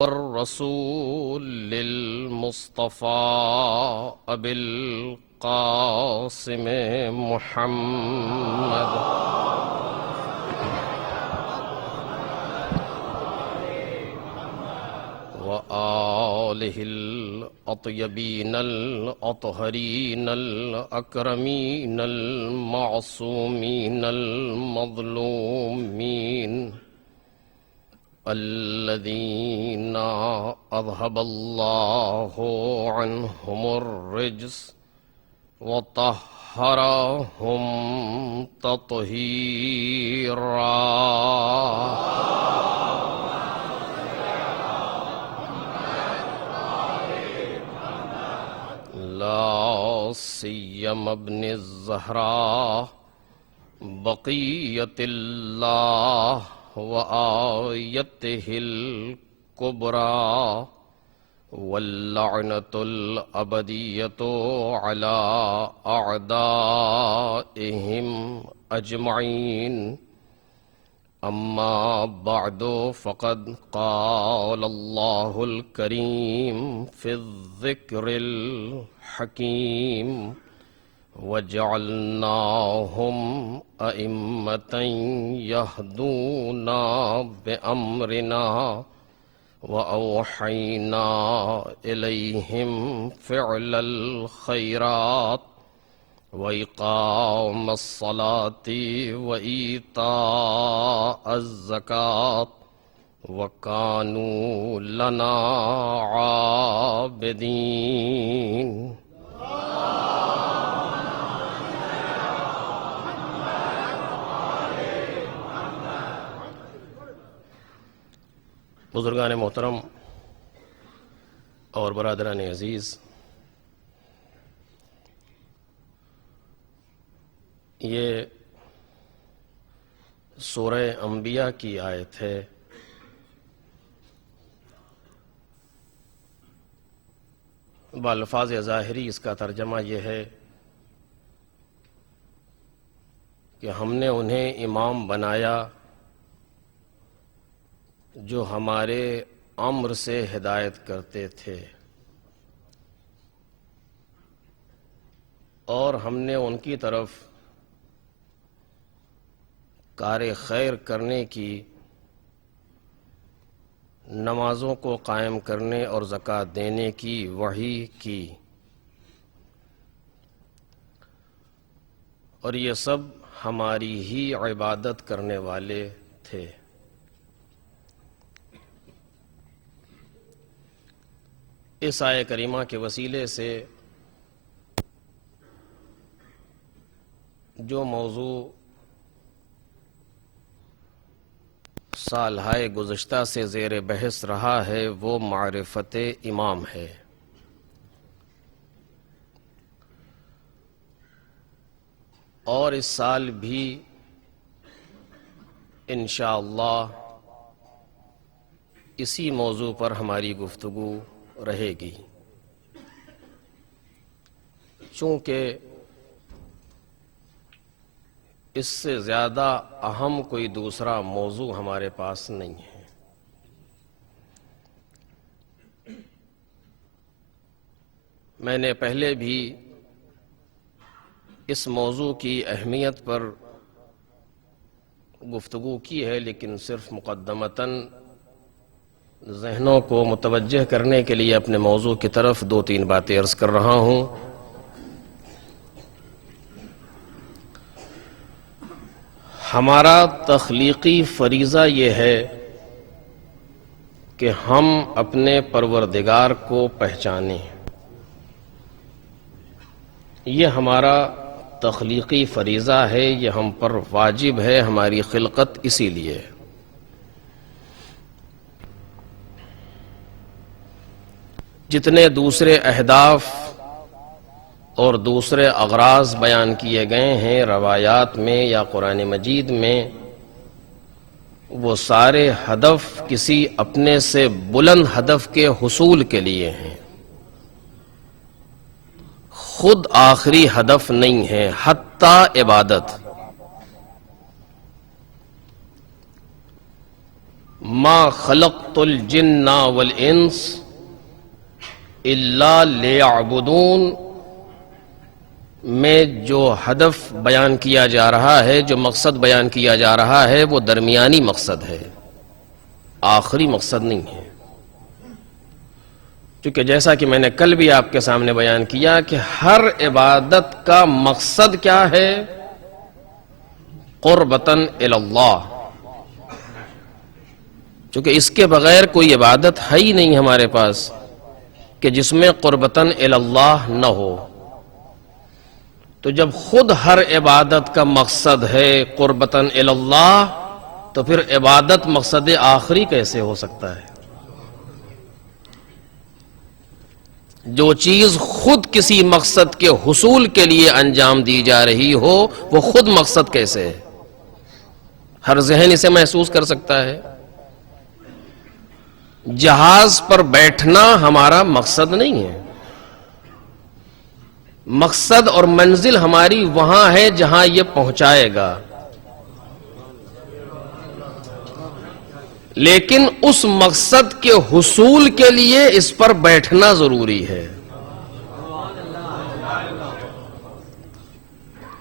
الرسول المصطفى أبي القاسم محمد وآله الأطيبين الأطهرين الأكرمين المعصومين المظلومين الذين أذهب الله عنهم الرجس وطهرهم تطهيرا. لا سيما ابن الزهراء بقية الله وآيته الكبرى واللعنة الأبدية على أعدائهم أجمعين. أما بعد فقد قال الله الكريم في الذكر الحكيم وجعلناهم أئمة يهدون بأمرنا وأوحينا إليهم فعل الخيرات وإقام الصلاة وإيتاء الزكاة وكانوا لنا عابدين. بزرگان محترم اور برادران عزیز، یہ سورہ انبیاء کی آیت ہے. بالفاظ ظاہری اس کا ترجمہ یہ ہے کہ ہم نے انہیں امام بنایا جو ہمارے امر سے ہدایت کرتے تھے، اور ہم نے ان کی طرف کار خیر کرنے کی، نمازوں کو قائم کرنے اور زکوٰۃ دینے کی وحی کی، اور یہ سب ہماری ہی عبادت کرنے والے تھے. اس آیہ کریمہ کے وسیلے سے جو موضوع سالہائے گزشتہ سے زیر بحث رہا ہے وہ معرفت امام ہے. اور اس سال بھی انشاءاللہ اسی موضوع پر ہماری گفتگو رہے گی، چونکہ اس سے زیادہ اہم کوئی دوسرا موضوع ہمارے پاس نہیں ہے. میں نے پہلے بھی اس موضوع کی اہمیت پر گفتگو کی ہے، لیکن صرف مقدمتاً ذہنوں کو متوجہ کرنے کے لیے اپنے موضوع کی طرف 2-3 باتیں عرض کر رہا ہوں. ہمارا تخلیقی فریضہ یہ ہے کہ ہم اپنے پروردگار کو پہچانیں. یہ ہمارا تخلیقی فریضہ ہے، یہ ہم پر واجب ہے، ہماری خلقت اسی لیے. جتنے دوسرے اہداف اور دوسرے اغراض بیان کیے گئے ہیں روایات میں یا قرآن مجید میں، وہ سارے ہدف کسی اپنے سے بلند ہدف کے حصول کے لیے ہیں، خود آخری ہدف نہیں ہے. حتیٰ عبادت، ما خلقت الجن والانس الا لیعبدون میں جو ہدف بیان کیا جا رہا ہے، جو مقصد بیان کیا جا رہا ہے، وہ درمیانی مقصد ہے، آخری مقصد نہیں ہے۔ چونکہ جیسا کہ میں نے کل بھی آپ کے سامنے بیان کیا کہ ہر عبادت کا مقصد کیا ہے؟ قربتاً الی اللہ۔ چونکہ اس کے بغیر کوئی عبادت ہے ہی نہیں ہمارے پاس کہ جس میں قربتاً الی اللہ نہ ہو۔ تو جب خود ہر عبادت کا مقصد ہے قربتاً الی اللہ، تو پھر عبادت مقصد آخری کیسے ہو سکتا ہے؟ جو چیز خود کسی مقصد کے حصول کے لیے انجام دی جا رہی ہو، وہ خود مقصد کیسے ہے؟ ہر ذہن اسے محسوس کر سکتا ہے۔ جہاز پر بیٹھنا ہمارا مقصد نہیں ہے، مقصد اور منزل ہماری وہاں ہے جہاں یہ پہنچائے گا، لیکن اس مقصد کے حصول کے لیے اس پر بیٹھنا ضروری ہے۔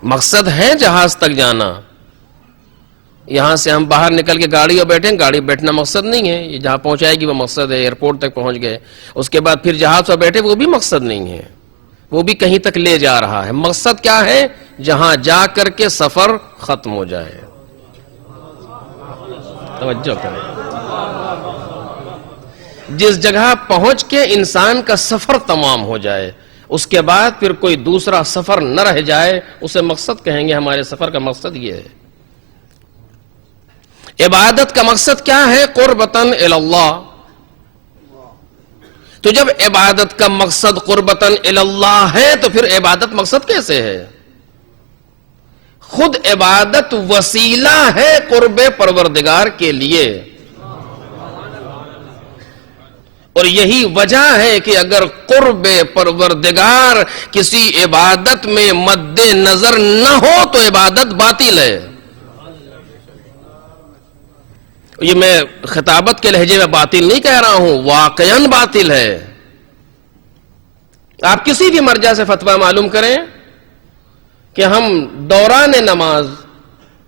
مقصد ہے جہاز تک جانا، یہاں سے ہم باہر نکل کے گاڑی میں بیٹھیں، گاڑی بیٹھنا مقصد نہیں ہے، یہ جہاں پہنچائے گی وہ مقصد ہے، ایئرپورٹ تک پہنچ گئے، اس کے بعد پھر جہاز پر بیٹھے، وہ بھی مقصد نہیں ہے، وہ بھی کہیں تک لے جا رہا ہے۔ مقصد کیا ہے؟ جہاں جا کر کے سفر ختم ہو جائے۔ توجہ کریں، جس جگہ پہنچ کے انسان کا سفر تمام ہو جائے، اس کے بعد پھر کوئی دوسرا سفر نہ رہ جائے، اسے مقصد کہیں گے۔ ہمارے سفر کا مقصد یہ ہے۔ عبادت کا مقصد کیا ہے؟ قربتاً الی اللہ۔ تو جب عبادت کا مقصد قربتاً الی اللہ ہے تو پھر عبادت مقصد کیسے ہے؟ خود عبادت وسیلہ ہے قرب پروردگار کے لیے، اور یہی وجہ ہے کہ اگر قرب پروردگار کسی عبادت میں مد نظر نہ ہو تو عبادت باطل ہے۔ یہ میں خطابت کے لہجے میں باطل نہیں کہہ رہا ہوں، واقعاً باطل ہے۔ آپ کسی بھی مرجع سے فتویٰ معلوم کریں کہ ہم دوران نماز،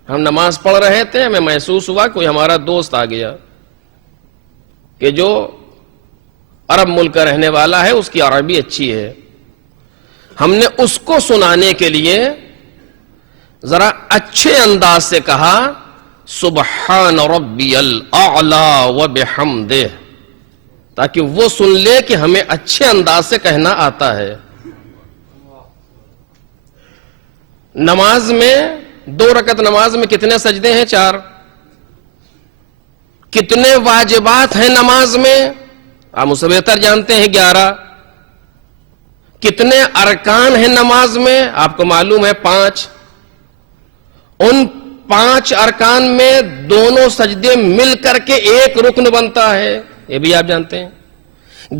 ہم نماز پڑھ رہے تھے، ہمیں محسوس ہوا کوئی ہمارا دوست آ گیا کہ جو عرب ملک کا رہنے والا ہے، اس کی عربی اچھی ہے، ہم نے اس کو سنانے کے لیے ذرا اچھے انداز سے کہا سبحان ربی الاعلی وبحمدہ، تاکہ وہ سن لے کہ ہمیں اچھے انداز سے کہنا آتا ہے۔ نماز میں 2 رکعت نماز میں کتنے سجدے ہیں؟ 4۔ کتنے واجبات ہیں نماز میں؟ آپ مجھ سے بہتر جانتے ہیں، 11۔ کتنے ارکان ہیں نماز میں؟ آپ کو معلوم ہے 5۔ ان 5 ارکان میں دونوں سجدے مل کر کے ایک رکن بنتا ہے، یہ بھی آپ جانتے ہیں۔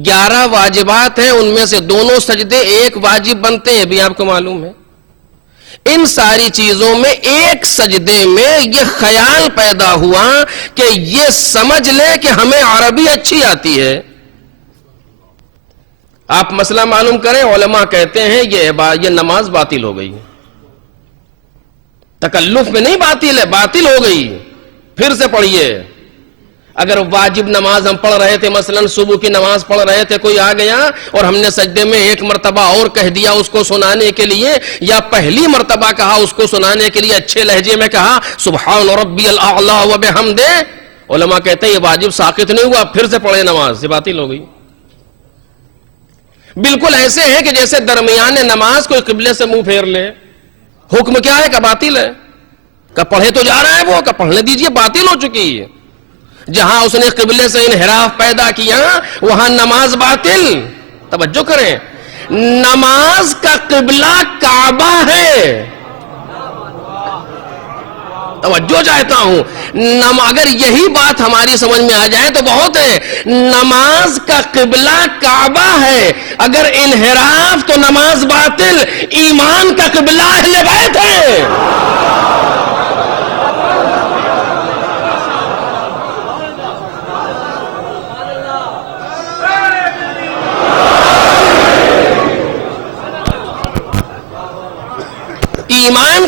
11 واجبات ہیں، ان میں سے دونوں سجدے ایک واجب بنتے ہیں، یہ بھی آپ کو معلوم ہے۔ ان ساری چیزوں میں ایک سجدے میں یہ خیال پیدا ہوا کہ یہ سمجھ لے کہ ہمیں عربی اچھی آتی ہے۔ آپ مسئلہ معلوم کریں، علماء کہتے ہیں یہ نماز باطل ہو گئی۔ تکلف میں نہیں باطل ہے، باطل ہو گئی۔ پھر سے پڑھیے، اگر واجب نماز ہم پڑھ رہے تھے، مثلا صبح کی نماز پڑھ رہے تھے، کوئی آ گیا اور ہم نے سجدے میں ایک مرتبہ اور کہہ دیا اس کو سنانے کے لیے، یا پہلی مرتبہ کہا اس کو سنانے کے لیے اچھے لہجے میں کہا سبحان ربی الاعلی وبحمدہ، علماء کہتے ہیں یہ واجب ساقط نہیں ہوا، پھر سے پڑھے نماز، یہ باطل ہو گئی۔ بالکل ایسے ہے کہ جیسے درمیان نماز کوئی قبلے سے منہ پھیر لے، حکم کیا ہے کہ باطل ہے، کہ پڑھے تو جا رہا ہے وہ، کہ پڑھنے دیجئے، باطل ہو چکی ہے۔ جہاں اس نے قبلے سے انحراف پیدا کیا وہاں نماز باطل۔ توجہ کریں، نماز کا قبلہ کعبہ ہے۔ توجہ چاہتا ہوں، اگر یہی بات ہماری سمجھ میں آ جائے تو بہت ہے۔ نماز کا قبلہ کعبہ ہے، اگر انحراف تو نماز باطل۔ ایمان کا قبلہ اہل بیت ہے۔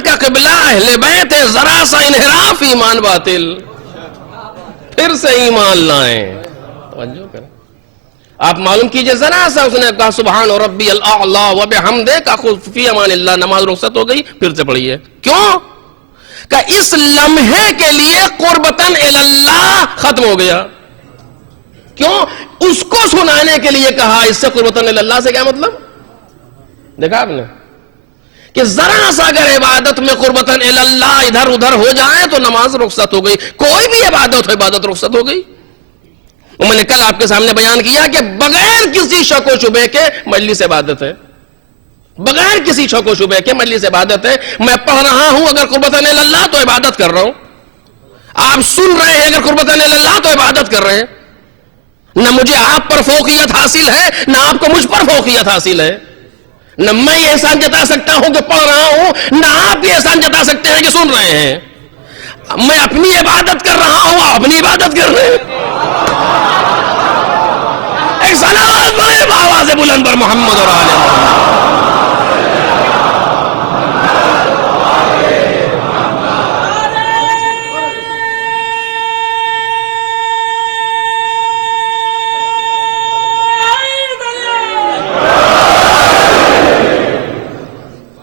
کا قبلہ اہل بیت ہے، ذرا سا انحراف ایمان باطل، پھر سے ایمان لائیں. توجہ کریں. آپ معلوم کیجئے ذرا سا اس نے کہا سبحان ربی الاعلی و بحمدہ، کا فی امان اللہ، نماز رخصت ہو گئی. پھر سے پڑھیے. کیوں؟ کہ اس لمحے کے لیے قربتاً اللہ ختم ہو گیا. کیوں؟ اس کو سنانے کے لیے کہا. اس سے قربتاً اللہ سے کیا مطلب؟ دیکھا آپ نے کہ ذرا سا اگر عبادت میں قربتاً اللہ ادھر ادھر ہو جائے تو نماز رخصت ہو گئی. کوئی بھی عبادت ہو، عبادت رخصت ہو گئی. میں نے کل آپ کے سامنے بیان کیا کہ بغیر کسی شک و شبے کے مجلس عبادت ہے، بغیر کسی شک و شبے کے مجلس عبادت ہے. میں پڑھ رہا ہوں اگر قربتاً اللہ تو عبادت کر رہا ہوں. آپ سن رہے ہیں اگر قربتاً اللہ تو عبادت کر رہے ہیں. نہ مجھے آپ پر فوقیت حاصل ہے، نہ آپ کو مجھ پر فوقیت حاصل ہے. نہ میں یہ احسان جتا سکتا ہوں کہ پڑھ رہا ہوں، نہ آپ یہ احسان جتا سکتے ہیں کہ سن رہے ہیں. میں اپنی عبادت کر رہا ہوں، آپ اپنی عبادت کر رہے ہیں. ایک صلوات پڑھیں آواز بلند پر محمد اور آل محمد.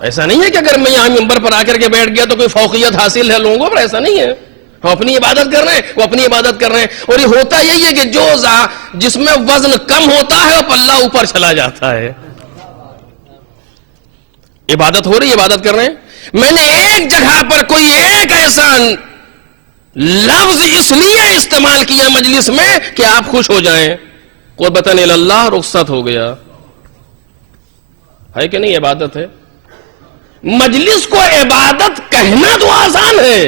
ایسا نہیں ہے کہ اگر میں یہاں منبر پر آ کر کے بیٹھ گیا تو کوئی فوقیت حاصل ہے لوگوں پر، ایسا نہیں ہے. ہم اپنی عبادت کر رہے ہیں، وہ اپنی عبادت کر رہے ہیں. اور یہ ہوتا یہی ہے کہ جو جس میں وزن کم ہوتا ہے وہ پلہ اوپر چلا جاتا ہے. عبادت ہو رہی ہے، عبادت کر رہے ہیں. میں نے ایک جگہ پر کوئی ایک ایسا لفظ اس لیے استعمال کیا مجلس میں کہ آپ خوش ہو جائیں. قربتاً اللہ رخصت ہو گیا. ہے کہ نہیں؟ عبادت ہے. مجلس کو عبادت کہنا تو آسان ہے،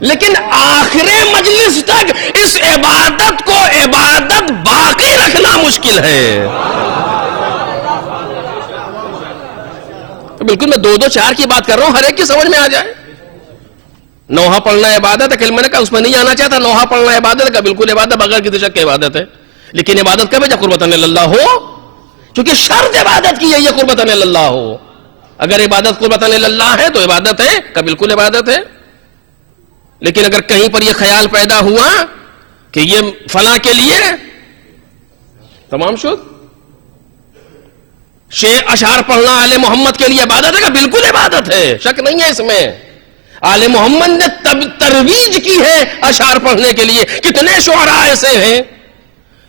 لیکن آخر مجلس تک اس عبادت کو عبادت باقی رکھنا مشکل ہے. بالکل میں دو چار کی بات کر رہا ہوں، ہر ایک کی سمجھ میں آ جائے. نوحہ پڑھنا عبادت ہے، کل میں نے کہا اس میں نہیں آنا چاہتا. نوحہ پڑھنا عبادت ہے کا بالکل عبادت بغیر کسی شک کی عبادت ہے. لیکن عبادت کب ہے؟ جب قربتاً اللہ ہو، کیونکہ شرط عبادت کی ہے یہ قربتاً اللہ ہو. اگر عبادت قربتاً اللہ ہے تو عبادت ہے کا بالکل عبادت ہے. لیکن اگر کہیں پر یہ خیال پیدا ہوا کہ یہ فلاں کے لیے تمام شد شعر اشعار پڑھنا آل محمد کے لیے عبادت ہے کا بالکل عبادت ہے، شک نہیں ہے اس میں. آل محمد نے ترویج کی ہے اشعار پڑھنے کے لیے. کتنے شعراء ایسے ہیں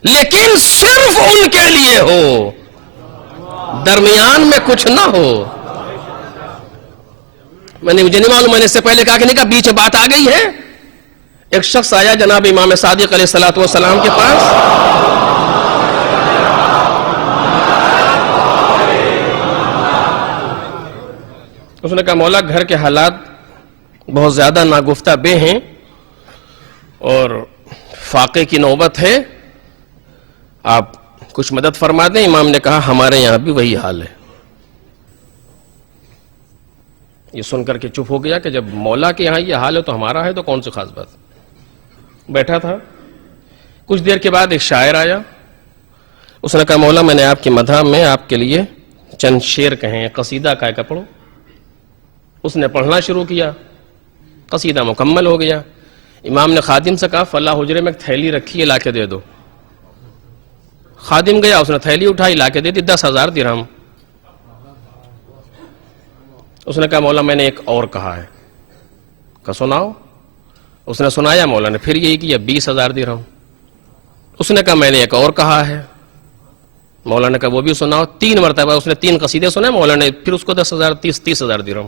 لیکن صرف ان کے لیے ہو، درمیان میں کچھ نہ ہو. مجھے نہیں معلوم، میں نے اس سے پہلے کہا کہ نہیں کہا، بیچ بات آ گئی ہے. ایک شخص آیا جناب امام صادق علیہ الصلوۃ والسلام کے پاس. اس نے کہا مولا گھر کے حالات بہت زیادہ ناگفتہ بے ہیں اور فاقے کی نوبت ہے، آپ کچھ مدد فرما دیں. امام نے کہا ہمارے یہاں بھی وہی حال ہے. یہ سن کر کے چپ ہو گیا کہ جب مولا کے یہاں یہ حال ہے تو ہمارا ہے تو کون سی خاص بات. بیٹھا تھا. کچھ دیر کے بعد ایک شاعر آیا. اس نے کہا مولا میں نے آپ کی مدح میں آپ کے لیے چند شعر کہیں، قصیدہ کا ہے، پڑھو. اس نے پڑھنا شروع کیا، قصیدہ مکمل ہو گیا. امام نے خادم سے کہا فلاں حجرے میں ایک تھیلی رکھی ہے، لا کے دے دو. خادم گیا، اس نے تھیلی اٹھائی، لا کے دے دی. 10,000 درہم. اس نے کہا مولا میں نے ایک اور کہا ہے. کہا سناؤ. اس نے سنایا. مولا نے پھر یہی کیا، 20,000 درہم. اس نے کہا میں نے ایک اور کہا ہے. مولا نے کہا وہ بھی سناؤ. 3 مرتبہ اس نے 3 قصیدے سنے. مولا نے پھر اس کو 10,000 30,000 درہم.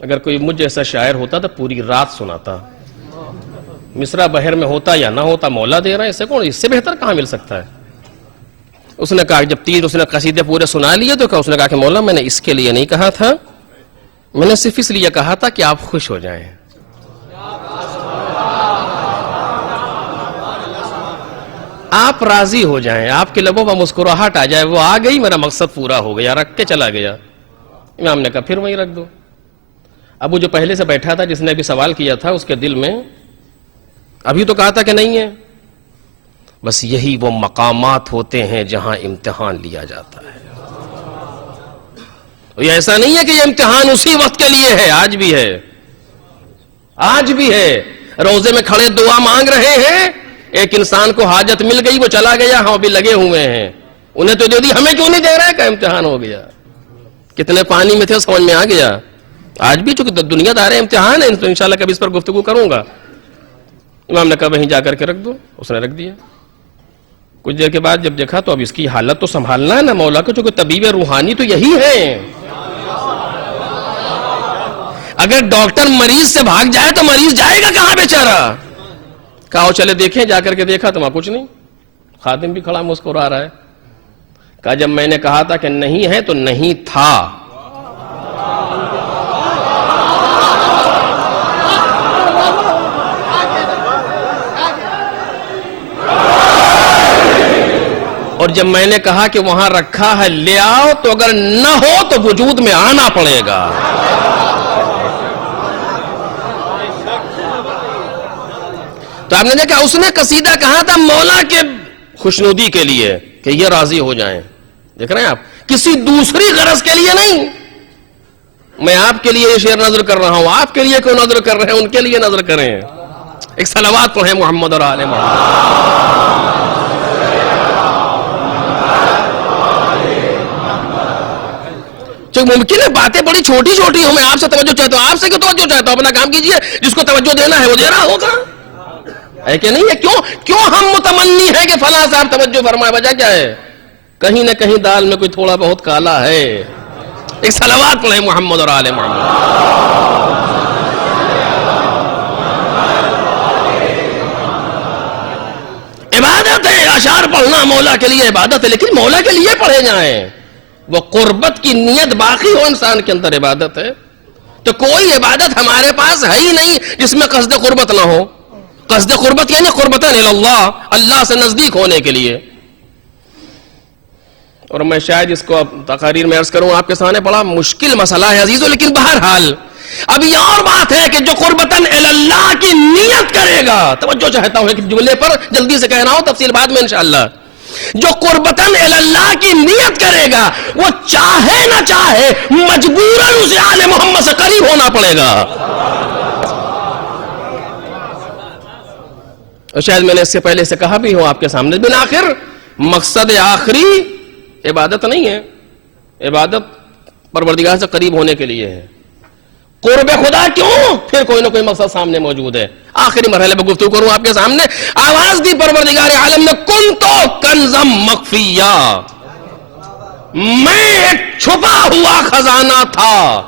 اگر کوئی مجھ جیسا شاعر ہوتا تو پوری رات سناتا. مصرع بحر میں ہوتا یا نہ ہوتا، مولا دے رہا ہے، اس سے بہتر کہاں مل سکتا ہے. اس نے کہا جب 3 اس نے قصیدے پورے سنا لیے تو اس نے کہا کہ مولا میں نے اس کے لیے نہیں کہا تھا، میں نے صرف اس لیے کہا تھا کہ آپ خوش ہو جائیں. آپ راضی ہو جائیں، آپ کے لبوں پر مسکراہٹ آ جائے. وہ آ گئی، میرا مقصد پورا ہو گیا. رکھ کے چلا گیا. امام نے کہا پھر وہیں رکھ دو. اب وہ جو پہلے سے بیٹھا تھا جس نے ابھی سوال کیا تھا، اس کے دل میں ابھی تو کہا تھا کہ نہیں ہے. بس یہی وہ مقامات ہوتے ہیں جہاں امتحان لیا جاتا ہے. یہ ایسا نہیں ہے کہ یہ امتحان اسی وقت کے لیے ہے، آج بھی ہے، آج بھی ہے۔ روزے میں کھڑے دعا مانگ رہے ہیں، ایک انسان کو حاجت مل گئی، وہ چلا گیا، ہم ابھی لگے ہوئے ہیں، انہیں تو دے دی، ہمیں کیوں نہیں دے رہے؟ کا امتحان ہو گیا، کتنے پانی میں تھے سمجھ میں آ گیا۔ آج بھی چونکہ دنیا دار امتحان ہے، تو انشاءاللہ کبھی اس پر گفتگو کروں گا۔ امام نے کہا وہیں جا کر کے رکھ دو، اس نے رکھ دیا۔ کچھ دیر کے بعد جب دیکھا تو اب اس کی حالت تو سنبھالنا ہے نا مولا کو، چونکہ طبیب روحانی تو یہی ہے۔ اگر ڈاکٹر مریض سے بھاگ جائے تو مریض جائے گا کہاں بیچارہ؟ کہا چلے دیکھیں، جا کر کے دیکھا تو وہاں کچھ نہیں، خادم بھی کھڑا مسکرا رہا ہے۔ کہا جب میں نے کہا تھا کہ نہیں ہے تو نہیں تھا۔ اور جب میں نے کہا کہ وہاں رکھا ہے لے آؤ، تو اگر نہ ہو تو وجود میں آنا پڑے گا۔ تو آپ نے دیکھا اس نے قصیدہ کہا تھا مولا کے خوشنودی کے لیے کہ یہ راضی ہو جائیں۔ دیکھ رہے ہیں آپ، کسی دوسری غرض کے لیے نہیں۔ میں آپ کے لیے یہ شعر نظر کر رہا ہوں، آپ کے لیے کیوں نظر کر رہے ہیں؟ ان کے لیے نظر کریں۔ ایک صلوات پڑھیں محمد اور آل محمد۔ ممکن ہے باتیں بڑی چھوٹی چھوٹی ہوں، میں آپ سے توجہ چاہتا ہوں، آپ سے کیوں توجہ چاہتا ہوں؟ اپنا کام کیجئے، جس کو توجہ دینا ہے وہ دے رہا ہوگا، ہے کہ نہیں ہے؟ کیوں ہم متمنی ہے کہ فلاں صاحب توجہ فرمائے؟ وجہ کیا ہے؟ کہیں نہ کہیں دال میں کوئی تھوڑا بہت کالا ہے۔ ایک صلوات پڑھیں محمد اور آل محمد۔ عبادت ہے، اشعار پڑھنا مولا کے لیے عبادت ہے، لیکن مولا کے لیے پڑھے جائیں، وہ قربت کی نیت باقی ہو انسان کے اندر، عبادت ہے۔ تو کوئی عبادت ہمارے پاس ہے ہی نہیں جس میں قصد قربت نہ ہو۔ قصد قربت یعنی قربتاً اللہ، اللہ سے نزدیک ہونے کے لیے۔ اور میں شاید اس کو اب تقاریر میں عرض کروں آپ کے سامنے، بڑا مشکل مسئلہ ہے عزیزو، لیکن بہرحال اب یہ اور بات ہے کہ جو قربتاً اللہ کی نیت کرے گا، توجہ چاہتا ہوں ایک جملے پر جلدی سے کہنا ہو، تفصیل بعد میں انشاءاللہ۔ جو قربتاً اللہ کی نیت کرے گا، وہ چاہے نہ چاہے مجبوراً اسے آل محمد سے قریب ہونا پڑے گا۔ اور شاید میں نے اس سے پہلے سے کہا بھی ہوں آپ کے سامنے، بالآخر مقصد آخری عبادت نہیں ہے، عبادت پروردگار سے قریب ہونے کے لیے ہے۔ قرب خدا کیوں؟ پھر کوئی نہ کوئی مقصد سامنے موجود ہے۔ آخری مرحلے پہ گفتگو کروں آپ کے سامنے۔ آواز دی پروردگار عالم نے، کنتو کنزم مخفیہ، میں ایک چھپا ہوا خزانہ تھا۔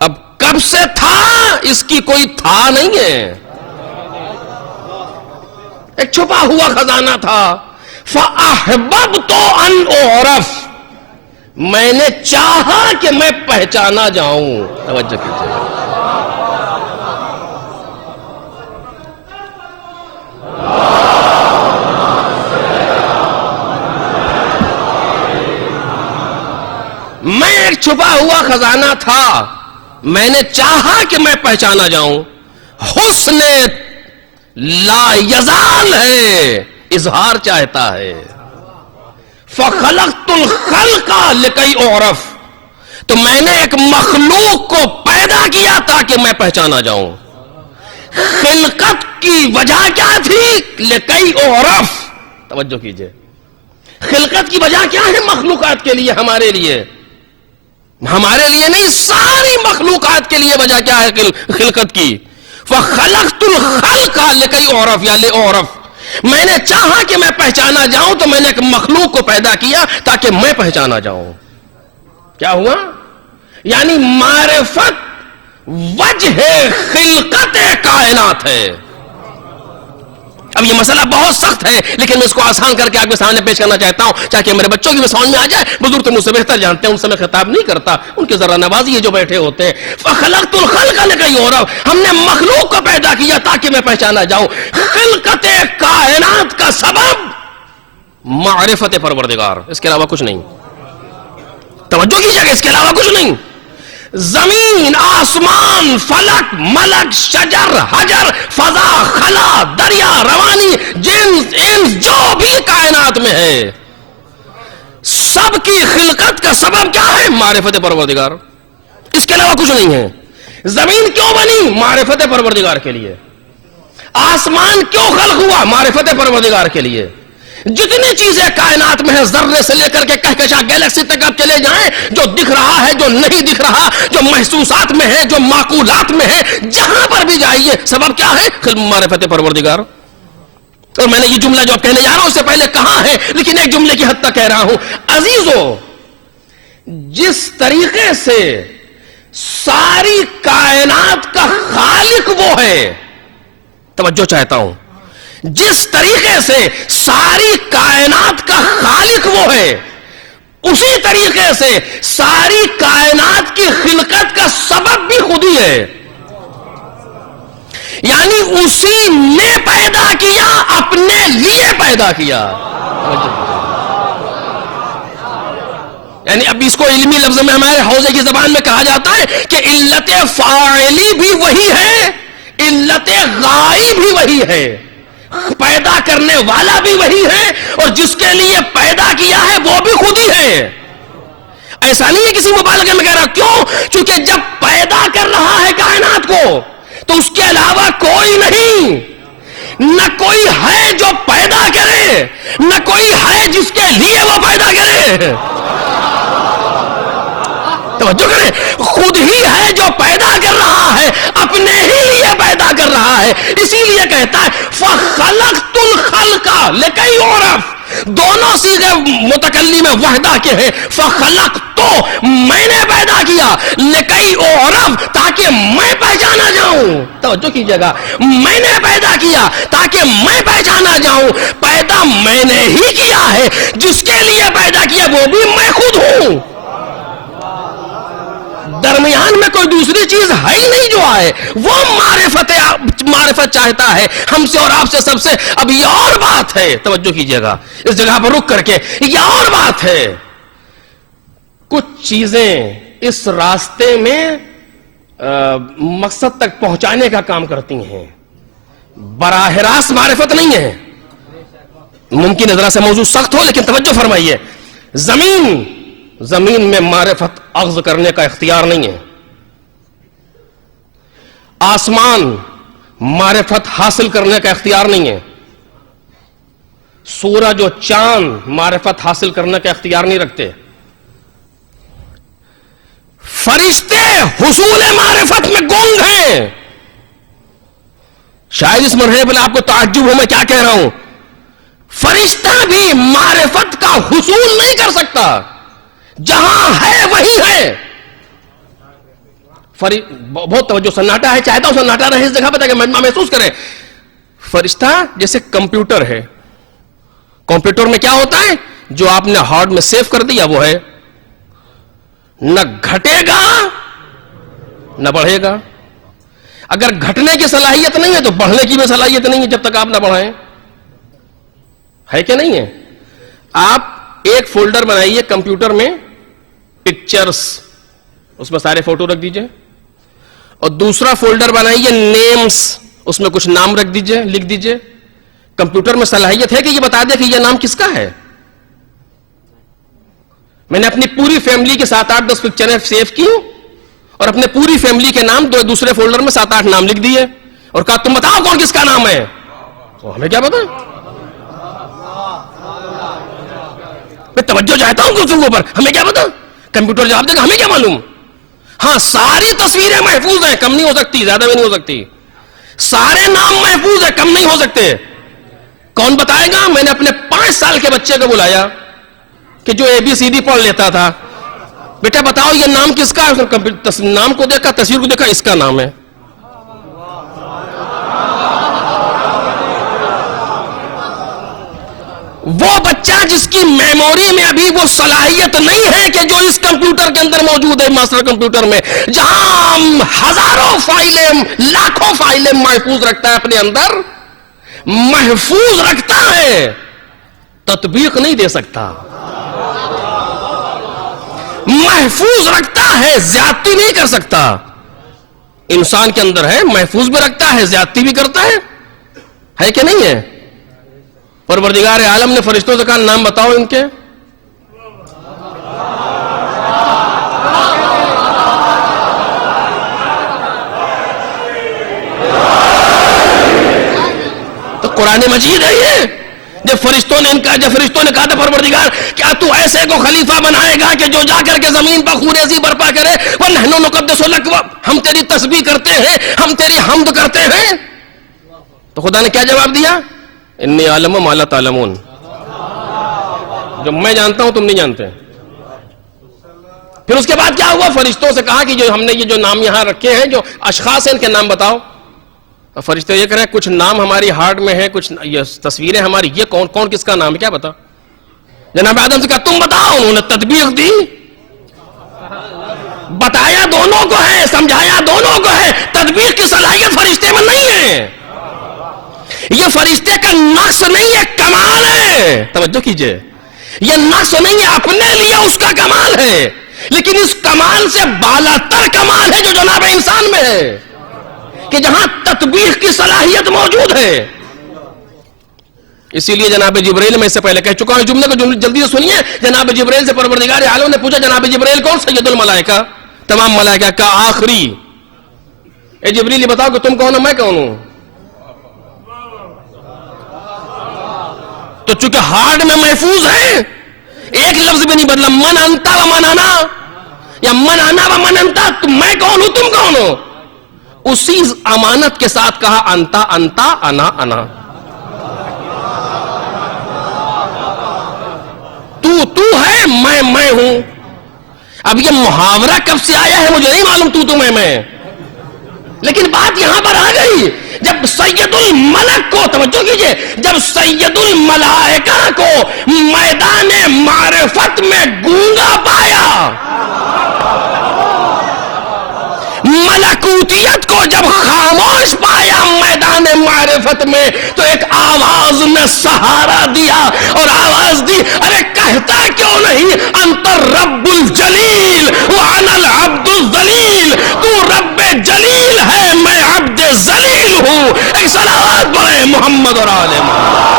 اب کب سے تھا اس کی کوئی تھا نہیں ہے، ایک چھپا ہوا خزانہ تھا۔ فَأَحْبَبْتُ أَنْ أُعْرَفَ، میں نے چاہا کہ میں پہچانا جاؤں۔ توجہ کیجئے، میں ایک چھپا ہوا خزانہ تھا، میں نے چاہا کہ میں پہچانا جاؤں۔ حسن لا یزال ہے، اظہار چاہتا ہے۔ فَخَلَقْتُ الْخَلْقَ لِكَيْ أُعْرَفَ، تو میں نے ایک مخلوق کو پیدا کیا تاکہ میں پہچانا جاؤں۔ خلقت کی وجہ کیا تھی؟ لِكَيْ أُعْرَفَ، توجہ کیجئے، خلقت کی وجہ کیا ہے مخلوقات کے لیے؟ ہمارے لیے نہیں، ساری مخلوقات کے لیے وجہ کیا ہے خلقت کی؟ فَخَلَقْتُ الْخَلْقَ لِكَيْ أُعْرَفَ یا لِأُعْرَفَ، میں نے چاہا کہ میں پہچانا جاؤں تو میں نے ایک مخلوق کو پیدا کیا تاکہ میں پہچانا جاؤں۔ کیا ہوا؟ یعنی معرفت وجہ خلقت کائنات ہے۔ اب یہ مسئلہ بہت سخت ہے، لیکن میں اس کو آسان کر کے آپ کے سامنے پیش کرنا چاہتا ہوں تاکہ میرے بچوں کی بھی سمجھ میں آ جائے۔ بزرگ تو مجھ سے بہتر جانتے ہیں، ان سے میں خطاب نہیں کرتا، ان کے ذرا نوازی جو بیٹھے ہوتے ہیں۔ فَخَلَقْتُ الْخَلْقَ لِكَيْ أُعْرَفَ، ہم نے مخلوق کو پیدا کیا تاکہ میں پہچانا جاؤں۔ خلقت کائنات کا سبب معرفت پروردگار، اس کے علاوہ کچھ نہیں۔ توجہ کیجیے گا، اس کے علاوہ کچھ نہیں۔ زمین، آسمان، فلک، ملک، شجر، حجر، فضا، خلا، دریا، روانی، جنس، انس، جو بھی کائنات میں ہے، سب سب کی خلقت کا سبب کیا ہے؟ معرفت پروردگار، اس کے علاوہ کچھ نہیں ہے۔ زمین کیوں بنی؟ معرفت پروردگار کے لیے۔ آسمان کیوں خلق ہوا؟ معرفت پروردگار کے لیے۔ جتنی چیزیں کائنات میں ہیں، ذرے سے لے کر کے کہکشاں گیلیکسی تک آپ چلے جائیں، جو دکھ رہا ہے، جو نہیں دکھ رہا، جو محسوسات میں ہے، جو معقولات میں ہے، جہاں پر بھی جائیے، سبب کیا ہے؟ معرفت پروردگار۔ اور میں نے یہ جملہ جو اب کہنے جا رہا ہوں اس سے پہلے کہا ہے، لیکن ایک جملے کی حد تک کہہ رہا ہوں۔ عزیزو، جس طریقے سے ساری کائنات کا خالق وہ ہے، توجہ چاہتا ہوں، جس طریقے سے ساری کائنات کا خالق وہ ہے، اسی طریقے سے ساری کائنات کی خلقت کا سبب بھی خود ہی ہے۔ یعنی اسی نے پیدا کیا، اپنے لیے پیدا کیا۔ یعنی اب اس کو علمی لفظ میں ہمارے حوزے کی زبان میں کہا جاتا ہے کہ علت فاعلی بھی وہی ہے، علت غائی بھی وہی ہے، پیدا کرنے والا بھی وہی ہے، اور جس کے لیے پیدا کیا ہے وہ بھی خود ہی ہے۔ ایسا نہیں ہے کسی مبالغے میں کہہ رہا، کیوں؟ چونکہ جب پیدا کر رہا ہے کائنات کو تو اس کے علاوہ کوئی نہیں، نہ کوئی ہے جو پیدا کرے، نہ کوئی ہے جس کے لیے وہ پیدا کرے۔ توجہ کریں، خود ہی ہے جو پیدا کر رہا ہے، اپنے ہی لیے پیدا کر رہا ہے۔ اسی لیے کہتا ہے فَخَلَقْتُ الْخَلْقَ لِكَيْ يُعْرَفَ، دونوں صیغے متکلم وحدہ کے ہیں۔ فَخَلَقْتُ، میں نے پیدا کیا، لِكَيْ يُعْرَفَ، تاکہ میں پہچانا جاؤں۔ توجہ کیجئے گا، میں نے پیدا کیا تاکہ میں پہچانا جاؤں۔ پیدا میں نے ہی کیا ہے، جس کے لیے پیدا کیا وہ بھی میں خود ہوں۔ درمیان میں کوئی دوسری چیز ہے ہی نہیں جو آئے، وہ معرفت چاہتا ہے ہم سے اور آپ سے، سب سے۔ اب یہ اور بات ہے، توجہ کیجئے گا اس جگہ پر رک کر کے، یہ اور بات ہے، کچھ چیزیں اس راستے میں مقصد تک پہنچانے کا کام کرتی ہیں، براہ راست معرفت نہیں ہے۔ ممکن ہے ذرا سے موضوع سخت ہو، لیکن توجہ فرمائیے، زمین میں معرفت اخذ کرنے کا اختیار نہیں ہے، آسمان معرفت حاصل کرنے کا اختیار نہیں ہے، سورج و چاند معرفت حاصل کرنے کا اختیار نہیں رکھتے، فرشتے حصول معرفت میں گنگ ہیں۔ شاید اس مرحلے پر آپ کو تعجب ہو میں کیا کہہ رہا ہوں، فرشتہ بھی معرفت کا حصول نہیں کر سکتا، جہاں ہے وہی ہے۔ بہت توجہ، سناٹا ہے، چاہتا ہوں سناٹا رہے اس جگہ پہ تاکہ مجمع محسوس کرے۔ فرشتہ جیسے کمپیوٹر ہے، کمپیوٹر میں کیا ہوتا ہے، جو آپ نے ہارڈ میں سیو کر دیا وہ ہے، نہ گھٹے گا نہ بڑھے گا۔ اگر گھٹنے کی صلاحیت نہیں ہے تو بڑھنے کی بھی صلاحیت نہیں ہے جب تک آپ نہ بڑھائیں، ہے کہ نہیں ہے؟ آپ ایک فولڈر بنائیے کمپیوٹر میں، پکچرز، اس میں سارے فوٹو رکھ دیجئے، اور دوسرا فولڈر بنائیے نیمز، اس میں کچھ نام رکھ دیجئے، لکھ دیجئے۔ کمپیوٹر میں صلاحیت ہے کہ یہ بتا دے کہ یہ نام کس کا ہے؟ میں نے اپنی پوری فیملی کے 7-8-10 پکچریں سیو کی اور اپنے پوری فیملی کے نام دوسرے فولڈر میں 7-8 نام لکھ دیے اور کہا تم بتاؤ کون کس کا نام ہے؟ تو ہمیں کیا پتا؟ میں توجہ چاہتا ہوں گفتگو پر، ہمیں کیا پتا؟ کمپیوٹر جواب دے گا، ہمیں کیا معلوم؟ ہاں ساری تصویریں محفوظ ہیں، کم نہیں ہو سکتی، زیادہ بھی نہیں ہو سکتی، سارے نام محفوظ ہیں، کم نہیں ہو سکتے۔ کون بتائے گا؟ میں نے اپنے 5 سال کے بچے کو بلایا کہ جو ABCD پڑھ لیتا تھا، بیٹا بتاؤ یہ نام کس کا ہے؟ نام کو دیکھا، تصویر کو دیکھا، اس کا نام ہے۔ وہ بچہ جس کی میموری میں ابھی وہ صلاحیت نہیں ہے کہ جو اس کمپیوٹر کے اندر موجود ہے، ماسٹر کمپیوٹر میں، جہاں ہزاروں فائلیں، لاکھوں فائلیں محفوظ رکھتا ہے اپنے اندر، محفوظ رکھتا ہے، تطبیق نہیں دے سکتا، محفوظ رکھتا ہے، زیادتی نہیں کر سکتا۔ انسان کے اندر ہے، محفوظ بھی رکھتا ہے، زیادتی بھی کرتا ہے کہ نہیں ہے؟ پروردگار عالم نے فرشتوں سے کہا نام بتاؤ ان کے، قرآن مجید ہے یہ؟ جب فرشتوں نے کہا تھا پروردگار کیا تو ایسے کو خلیفہ بنائے گا کہ جو جا کر کے زمین پر خونریزی برپا کرے، وَنَحْنُ نُقَدِّسُ لَكَ، ہم تیری تسبیح کرتے ہیں، ہم تیری حمد کرتے ہیں؟ تو خدا نے کیا جواب دیا؟ انی اعلم ما لا تعلمون، جو میں جانتا ہوں تم نہیں جانتے۔ پھر اس کے بعد کیا ہوا؟ فرشتوں سے کہا کہ جو ہم نے یہ جو نام یہاں رکھے ہیں، جو اشخاص ہیں ان کے نام بتاؤ۔ فرشتے یہ کریں کچھ نام ہماری ہارٹ میں ہے، کچھ یہ تصویریں ہماری، یہ کون کس کا نام ہے کیا بتا؟ جناب آدم سے کہا تم بتاؤ، انہوں نے تطبیق دی، بتایا دونوں کو ہے، سمجھایا دونوں کو ہے، تطبیق کی صلاحیت فرشتے میں نہیں ہے۔ یہ فرشتے کا نقص نہیں ہے، کمال ہے، توجہ کیجئے، یہ نقص نہیں ہے، اپنے لیے اس کا کمال ہے، لیکن اس کمال سے بالاتر کمال ہے جو جناب انسان میں ہے، کہ جہاں تطبیق کی صلاحیت موجود ہے۔ اسی لیے جناب جبرائیل، میں اس سے پہلے کہہ چکا ہوں اس جملے کو جلدی سے سنیے، جناب جبرائیل سے پروردگار عالم نے پوچھا جناب جبرائیل کون؟ سید الملائکہ، تمام ملائکہ کا آخری۔ اے جبرائیل یہ بتاؤ کہ تم کون ہو، میں کون ہوں؟ تو چونکہ ہارڈ میں محفوظ ہے، ایک لفظ بھی نہیں بدلا، من انتا و من انا، یا من انا و من انتا، میں کون ہوں تم کون ہو؟ اسی امانت کے ساتھ کہا انتا انتا انا انا، تو ہے، میں ہوں۔ اب یہ محاورہ کب سے آیا ہے مجھے نہیں معلوم، تو میں، لیکن بات یہاں پر آ گئی جب سید الملک کو، توجہ کیجئے، جب سید الملائکہ کو میدان معرفت میں گونگا پایا، ملکوتیت کو جب خاموش پایا میدان معرفت میں، تو ایک آواز نے سہارا دیا اور آواز دی، ارے کہتا کیوں نہیں انت رب الجلیل وانا العبد الذلیل، تو رب جلیل ہے میں عبد ذلیل ہوں۔ ایک صلوات پڑھیں محمد اور آل محمد۔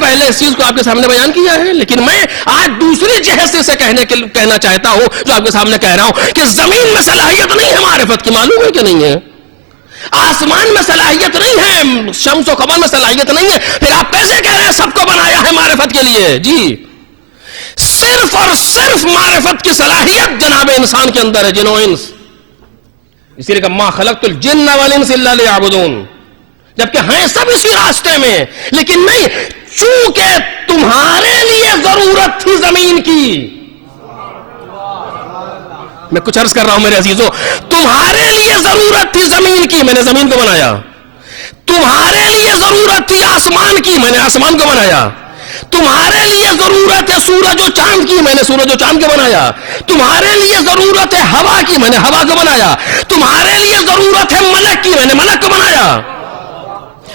پہلے اس چیز کو آپ کے سامنے بیان کیا ہے، لیکن میں آج دوسری جہت سے کہنا چاہتا ہوں جو آپ کے سامنے کہہ رہا ہوں کہ زمین میں صلاحیت نہیں ہے معرفت کی، معلوم ہے کہ نہیں ہے؟ آسمان میں صلاحیت نہیں ہے، شمس و قمر میں صلاحیت نہیں ہے، پھر آپ کیسے کہہ رہے ہیں سب کو بنایا ہے معرفت کے لیے؟ جی صرف اور صرف معرفت کی صلاحیت جناب انسان کے اندر ہے، جن و انس، اسی لیے کہ ما خلقت الجن والانس الا لیعبدون، جبکہ ہیں سب اسی راستے میں، لیکن نہیں، چونکہ تمہارے لیے ضرورت تھی زمین کی، میں کچھ عرض کر رہا ہوں میرے عزیزو، تمہارے لیے ضرورت تھی زمین کی، میں نے زمین کو بنایا، تمہارے لیے ضرورت تھی آسمان کی، میں نے آسمان کو بنایا، تمہارے لیے ضرورت ہے سورج و چاند کی، میں نے سورج و چاند کو بنایا، تمہارے لیے ضرورت ہے ہوا کی، میں نے ہوا کو بنایا، تمہارے لیے ضرورت ہے ملک کی، میں نے ملک کو بنایا۔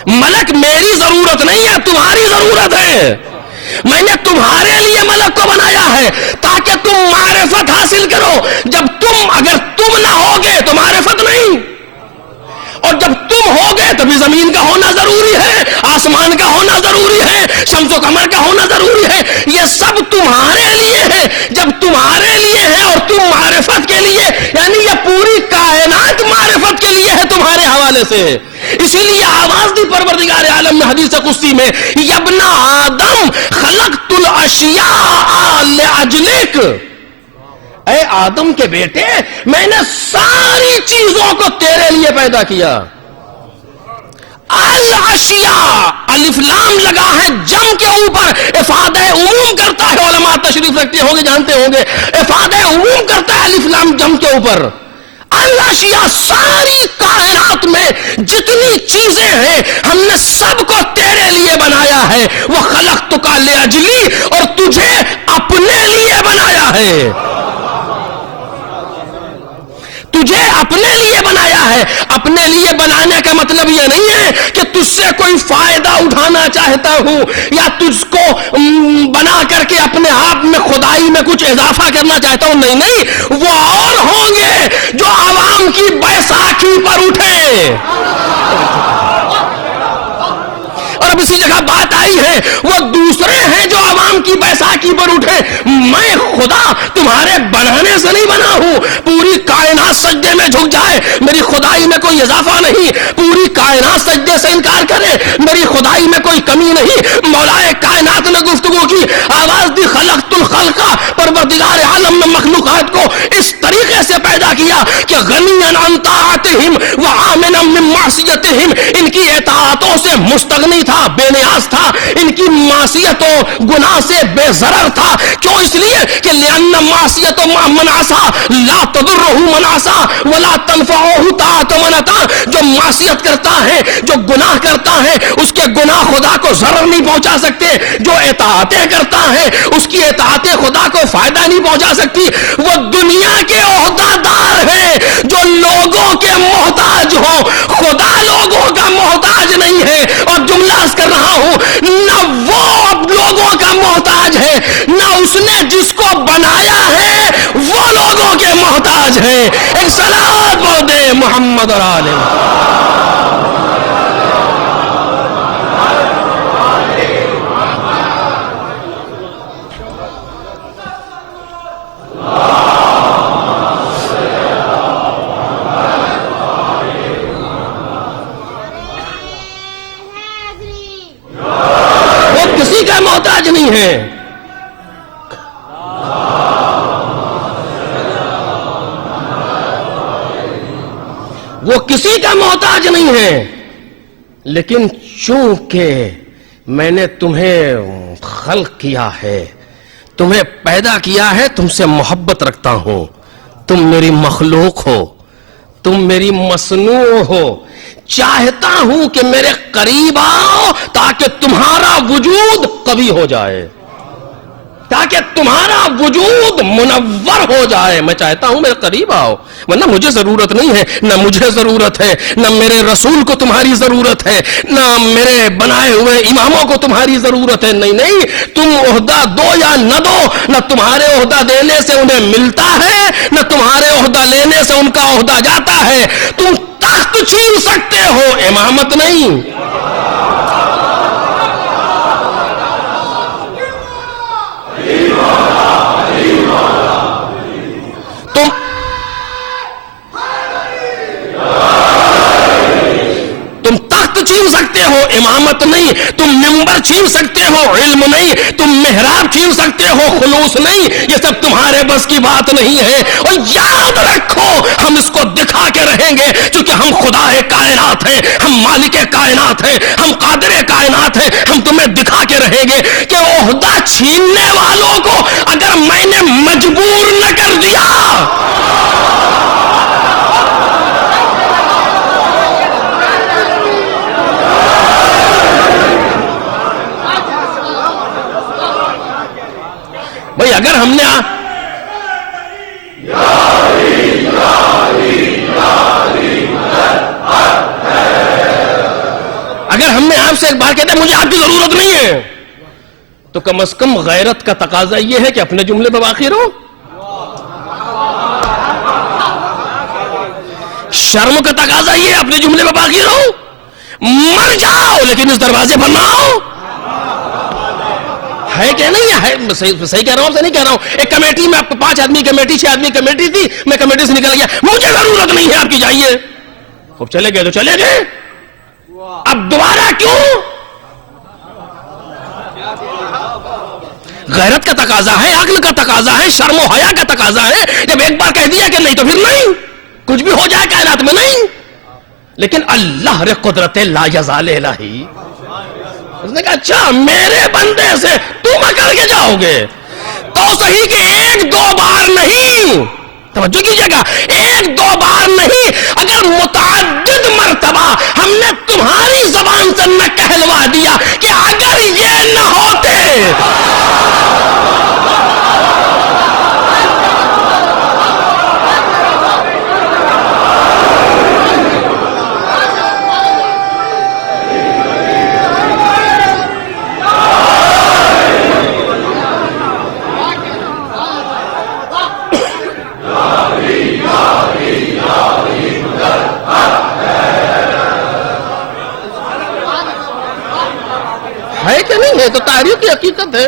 ملک میری ضرورت نہیں ہے، تمہاری ضرورت ہے، میں نے تمہارے لیے ملک کو بنایا ہے تاکہ تم معرفت حاصل کرو، اگر تم نہ ہوگے تو معرفت نہیں، اور جب تم ہوگے تبھی زمین کا ہونا ضروری ہے، آسمان کا ہونا ضروری ہے، شمس و قمر کا ہونا ضروری ہے، یہ سب تمہارے لیے ہے، جب تمہارے لیے ہے اور تم معرفت کے لیے، یعنی یہ پوری کائنات معرفت کے لیے ہے تمہارے حوالے سے۔ اسی لیے آواز دی پروردگار عالم میں حدیث قدسی میں، یا ابن آدم خلقت الاشیاء لاجلک، اے آدم کے بیٹے میں نے ساری چیزوں کو تیرے لیے پیدا کیا۔ الاشیاء، الف لام لگا ہے جم کے اوپر، افادہ عموم کرتا ہے، علماء تشریف رکھتے ہوں گے جانتے ہوں گے، افادہ عموم کرتا ہے الف لام جم کے اوپر۔ الاشیاء، ساری کائنات میں جتنی چیزیں ہیں ہم نے سب کو تیرے لیے بنایا ہے، وہ خلقتک لاجلی، اور تجھے اپنے لیے بنایا ہے، تجھے اپنے لیے بنایا ہے۔ اپنے لیے بنانے کا مطلب یہ نہیں ہے کہ تجھ سے کوئی فائدہ اٹھانا چاہتا ہوں یا تجھ کو بنا کر کے اپنے آپ میں خدائی میں کچھ اضافہ کرنا چاہتا ہوں، نہیں نہیں، وہ اور ہوں گے جو عوام کی بیساکھی پر اٹھے، اور اب اسی جگہ بات آئی ہے وہ دوسرے ہیں جو عوام کی بیساکھی پر اٹھے. میں خدا تمہارے بنانے سے نہیں بنا ہوں. پوری کائنات سجدے میں جھک جائے میری خدائی میں کوئی اضافہ نہیں. پوری کائنات سجدے سے انکار کرے میری خدائی میں کوئی کمی نہیں. مولائے کائنات نے گفتگو کی, آواز دی خلقت الخلق, پروردگار عالم نے مخلوقات کو اس طریقے سے پیدا کیا کہ غنیاً عن طاعتہم وعامنا من معصیتہم, ان کی اطاعتوں سے مستغنی تھا, بے نیاز تھا, ان کی معصیتوں گناہ سے بے ضرر تھا. کیوں؟ اس لیے کہ لأن معصیت من عصى لا تضرہ من عصى ولا تنفعہ طاعت من اطاع. جو معصیت کرتا ہے, جو گناہ کرتا ہے, اس کے گناہ خدا کو ضرر نہیں پہنچا سکتے. جو اطاعتیں کرتا ہے اس کی اطاعتیں خدا کو فائدہ نہیں پہنچا سکتی. وہ دنیا کے عہدہ دار ہیں جو لوگوں کے محتاج ہوں, خدا لوگوں کا محتاج نہیں ہے. اور جملہ عرض کر رہا ہوں, نہ وہ اب لوگوں کا محتاج ہے, نہ اس نے جس کو بنایا ہے وہ لوگوں کے محتاج ہے. ایک صلوات بول دے محمد اور آل محمد. کسی کا محتاج نہیں ہے. وہ کسی کا محتاج نہیں ہے, لیکن چونکہ میں نے تمہیں خلق کیا ہے, تمہیں پیدا کیا ہے, تم سے محبت رکھتا ہوں. تم میری مخلوق ہو, تم میری مصنوع ہو. چاہتا ہوں کہ میرے قریب آؤ تاکہ تمہارا وجود قوی ہو جائے, تاکہ تمہارا وجود منور ہو جائے. میں چاہتا ہوں میرے قریب آؤ, ورنہ مجھے ضرورت نہیں ہے, نہ مجھے ضرورت ہے, نہ میرے رسول کو تمہاری ضرورت ہے, نہ میرے بنائے ہوئے اماموں کو تمہاری ضرورت ہے. نہیں نہیں, تم عہدہ دو یا نہ دو, نہ تمہارے عہدہ دینے سے انہیں ملتا ہے, نہ تمہارے عہدہ لینے سے ان کا عہدہ جاتا ہے. تم تخت چھین سکتے ہو, امامت نہیں. تم تخت چھین سکتے ہو, امامت نہیں. تم منبر چھین سکتے ہو, علم نہیں. تم محراب چھین سکتے ہو, خلوص نہیں. یہ سب تمہارے بس کی بات نہیں ہے. اور یاد رکھو, ہم اس کو دکھا کے رہیں گے, چونکہ ہم خدا کائنات ہیں, ہم مالک کائنات ہیں, ہم قادر کائنات ہیں. ہم تمہیں دکھا کے رہیں گے کہ عہدہ چھیننے والوں کو اگر میں نے مجبور نہ کر دیا, بھئی اگر ہم نے آپ سے ایک بار کہتے ہیں مجھے آپ کی ضرورت نہیں ہے, تو کم از کم غیرت کا تقاضا یہ ہے کہ اپنے جملے پہ باقی رہو, شرم کا تقاضا یہ ہے اپنے جملے پہ باقی رہو. مر جاؤ لیکن اس دروازے پر نہ آؤ. ہے کہ نہیں ہے؟ صحیح کہہ رہا ہوں, آپ سے نہیں کہہ رہا ہوں. ایک کمیٹی میں 5 آدمی کمیٹی, 6 آدمی کمیٹی تھی, میں کمیٹی سے نکل گیا, مجھے ضرورت نہیں ہے آپ کی, جائیے. خوب چلے گئے تو چلے گئے, اب دوبارہ کیوں؟ غیرت کا تقاضا ہے, عقل کا تقاضا ہے, شرم و حیا کا تقاضا ہے. جب ایک بار کہہ دیا کہ نہیں تو پھر نہیں, کچھ بھی ہو جائے کائنات میں نہیں. لیکن اللہ رے قدرت لا یزال الہی, اس نے کہا اچھا میرے بندے سے تم اکڑ کے جاؤ گے تو صحیح کہ 1-2 بار نہیں, توجہ کیجئے گا, 1-2 بار نہیں, اگر متعدد مرتبہ ہم نے تمہاری زبان سے نہ کہلوا دیا کہ اگر یہ نہ ہوتے, کہ نہیں ہے؟ تو تاریخ کی حقیقت ہے،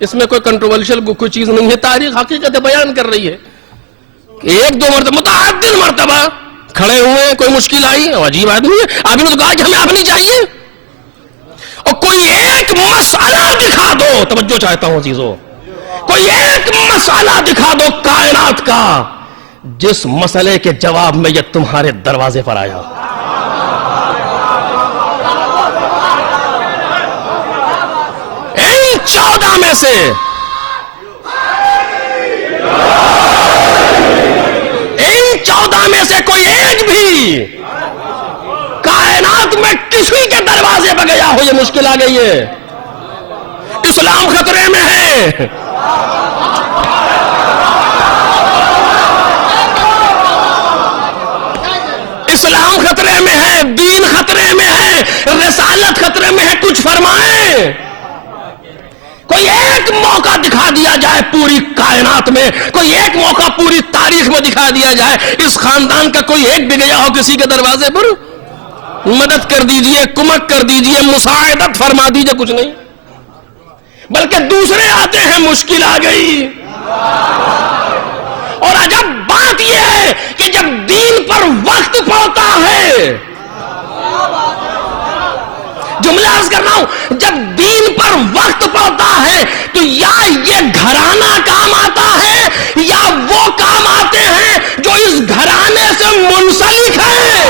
اس میں کوئی کنٹروورشل کوئی چیز نہیں ہے، تاریخ حقیقت بیان کر رہی ہے. ایک دو مرتبہ متعدد مرتبہ کھڑے ہوئے، کوئی مشکل آئی، عجیب آدمی ہے، آپ نے تو کہا کہ ہمیں اپنی چاہیے، اور کوئی ایک مسئلہ دکھا دو، توجہ چاہتا ہوں چیزوں، کوئی ایک مسئلہ دکھا دو کائنات کا جس مسئلے کے جواب میں یہ تمہارے دروازے پر آیا. ان 14 میں سے کوئی ایک بھی کائنات میں کسی کے دروازے پہ گیا ہو، یہ مشکل آ گئی ہے. اسلام خطرے میں ہے، اسلام خطرے میں ہے، دین خطرے میں ہے، رسالت خطرے میں ہے. کچھ فرمائیں، کوئی ایک موقع دکھا دیا جائے پوری کائنات میں، کوئی ایک موقع پوری تاریخ میں دکھا دیا جائے اس خاندان کا کوئی ایک بھی گیا ہو کسی کے دروازے پر، مدد کر دیجئے، کمک کر دیجئے، مساعدت فرما دیجئے. کچھ نہیں، بلکہ دوسرے آتے ہیں، مشکل آ گئی. اور عجب بات یہ ہے کہ جب دین پر وقت پڑتا ہے، جملہ عرض کر رہا ہوں، جب دین پر وقت پڑتا ہے تو یا یہ گھرانہ کام آتا ہے یا وہ کام آتے ہیں جو اس گھرانے سے منسلک ہیں.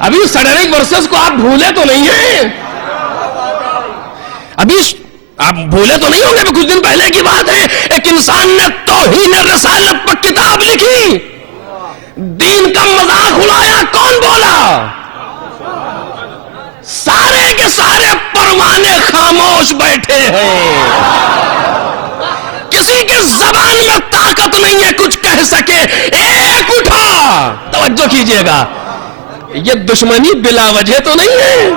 ابھی سڈرک ورسز کو آپ بھولے تو نہیں ہیں؟ ابھی آپ بھولے تو نہیں ہوں گے؟ کچھ دن پہلے کی بات ہے، ایک انسان نے توہین رسالت پر کتاب لکھی، دین کا مذاق اڑایا. کون بولا؟ سارے کے سارے پروانے خاموش بیٹھے ہیں، کسی کے زبان میں طاقت نہیں ہے کچھ کہہ سکے. ایک اٹھا، توجہ کیجئے گا، یہ دشمنی بلا وجہ تو نہیں ہے،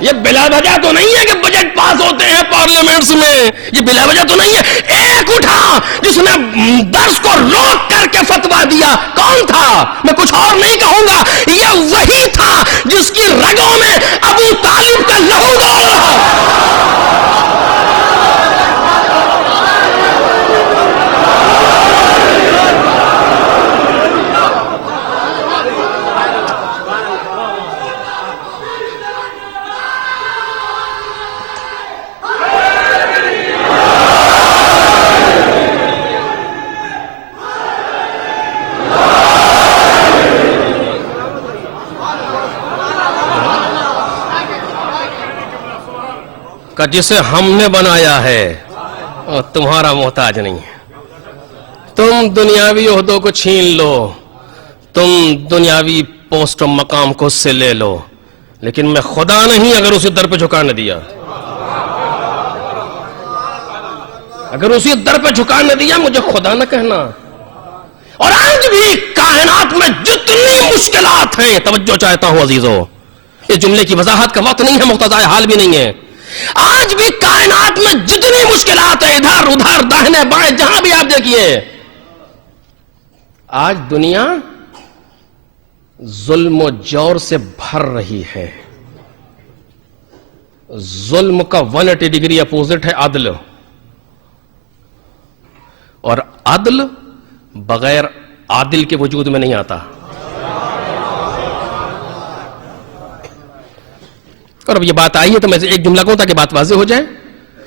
یہ بلا وجہ تو نہیں ہے کہ بجٹ پاس ہوتے ہیں پارلیمنٹس میں، یہ بلا وجہ تو نہیں ہے. ایک اٹھا جس نے درس کو روک کر کے فتویٰ دیا. کون تھا؟ میں کچھ اور نہیں کہوں گا، یہ وہی تھا جس کی رگوں میں ابو طالب کا لہو دوڑ رہا. کہ جسے ہم نے بنایا ہے اور تمہارا محتاج نہیں ہے. تم دنیاوی عہدوں کو چھین لو، تم دنیاوی پوسٹ و مقام کو اس سے لے لو، لیکن میں خدا نہیں اگر اسی در پہ جھکا نہ دیا، اگر اسی در پہ جھکا نہ دیا مجھے خدا نہ کہنا. اور آج بھی کائنات میں جتنی مشکلات ہیں، توجہ چاہتا ہوں عزیزو، یہ جملے کی وضاحت کا وقت نہیں ہے، مقتضائے حال بھی نہیں ہے. آج بھی کائنات میں جتنی مشکلات ہیں، ادھر ادھر داہنے بائیں جہاں بھی آپ دیکھیے، آج دنیا ظلم و جور سے بھر رہی ہے. ظلم کا 180 ڈگری اپوزٹ ہے عدل، اور عدل بغیر عادل کے وجود میں نہیں آتا. اور اب یہ بات آئی ہے تو میں ایک جملہ کہوں تاکہ بات واضح ہو جائے.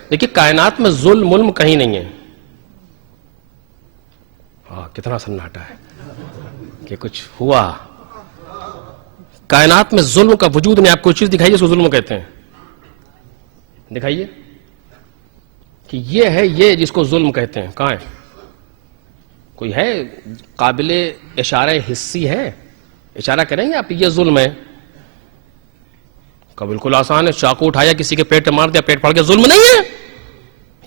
دیکھیے کائنات میں ظلم کہیں نہیں ہے. کتنا سناٹا ہے کہ کچھ ہوا. کائنات میں ظلم کا وجود نہیں. آپ کوئی چیز دکھائیے اس کو ظلم کہتے ہیں، دکھائیے کہ یہ ہے، یہ جس کو ظلم کہتے ہیں. کہاں ہے؟ کوئی ہے قابل اشارہ حسی ہے؟ اشارہ کریں گے آپ یہ ظلم ہے؟ کا بالکل آسان ہے، چاقو اٹھایا کسی کے پیٹ مار دیا، پیٹ پھاڑ گیا، ظلم نہیں ہے؟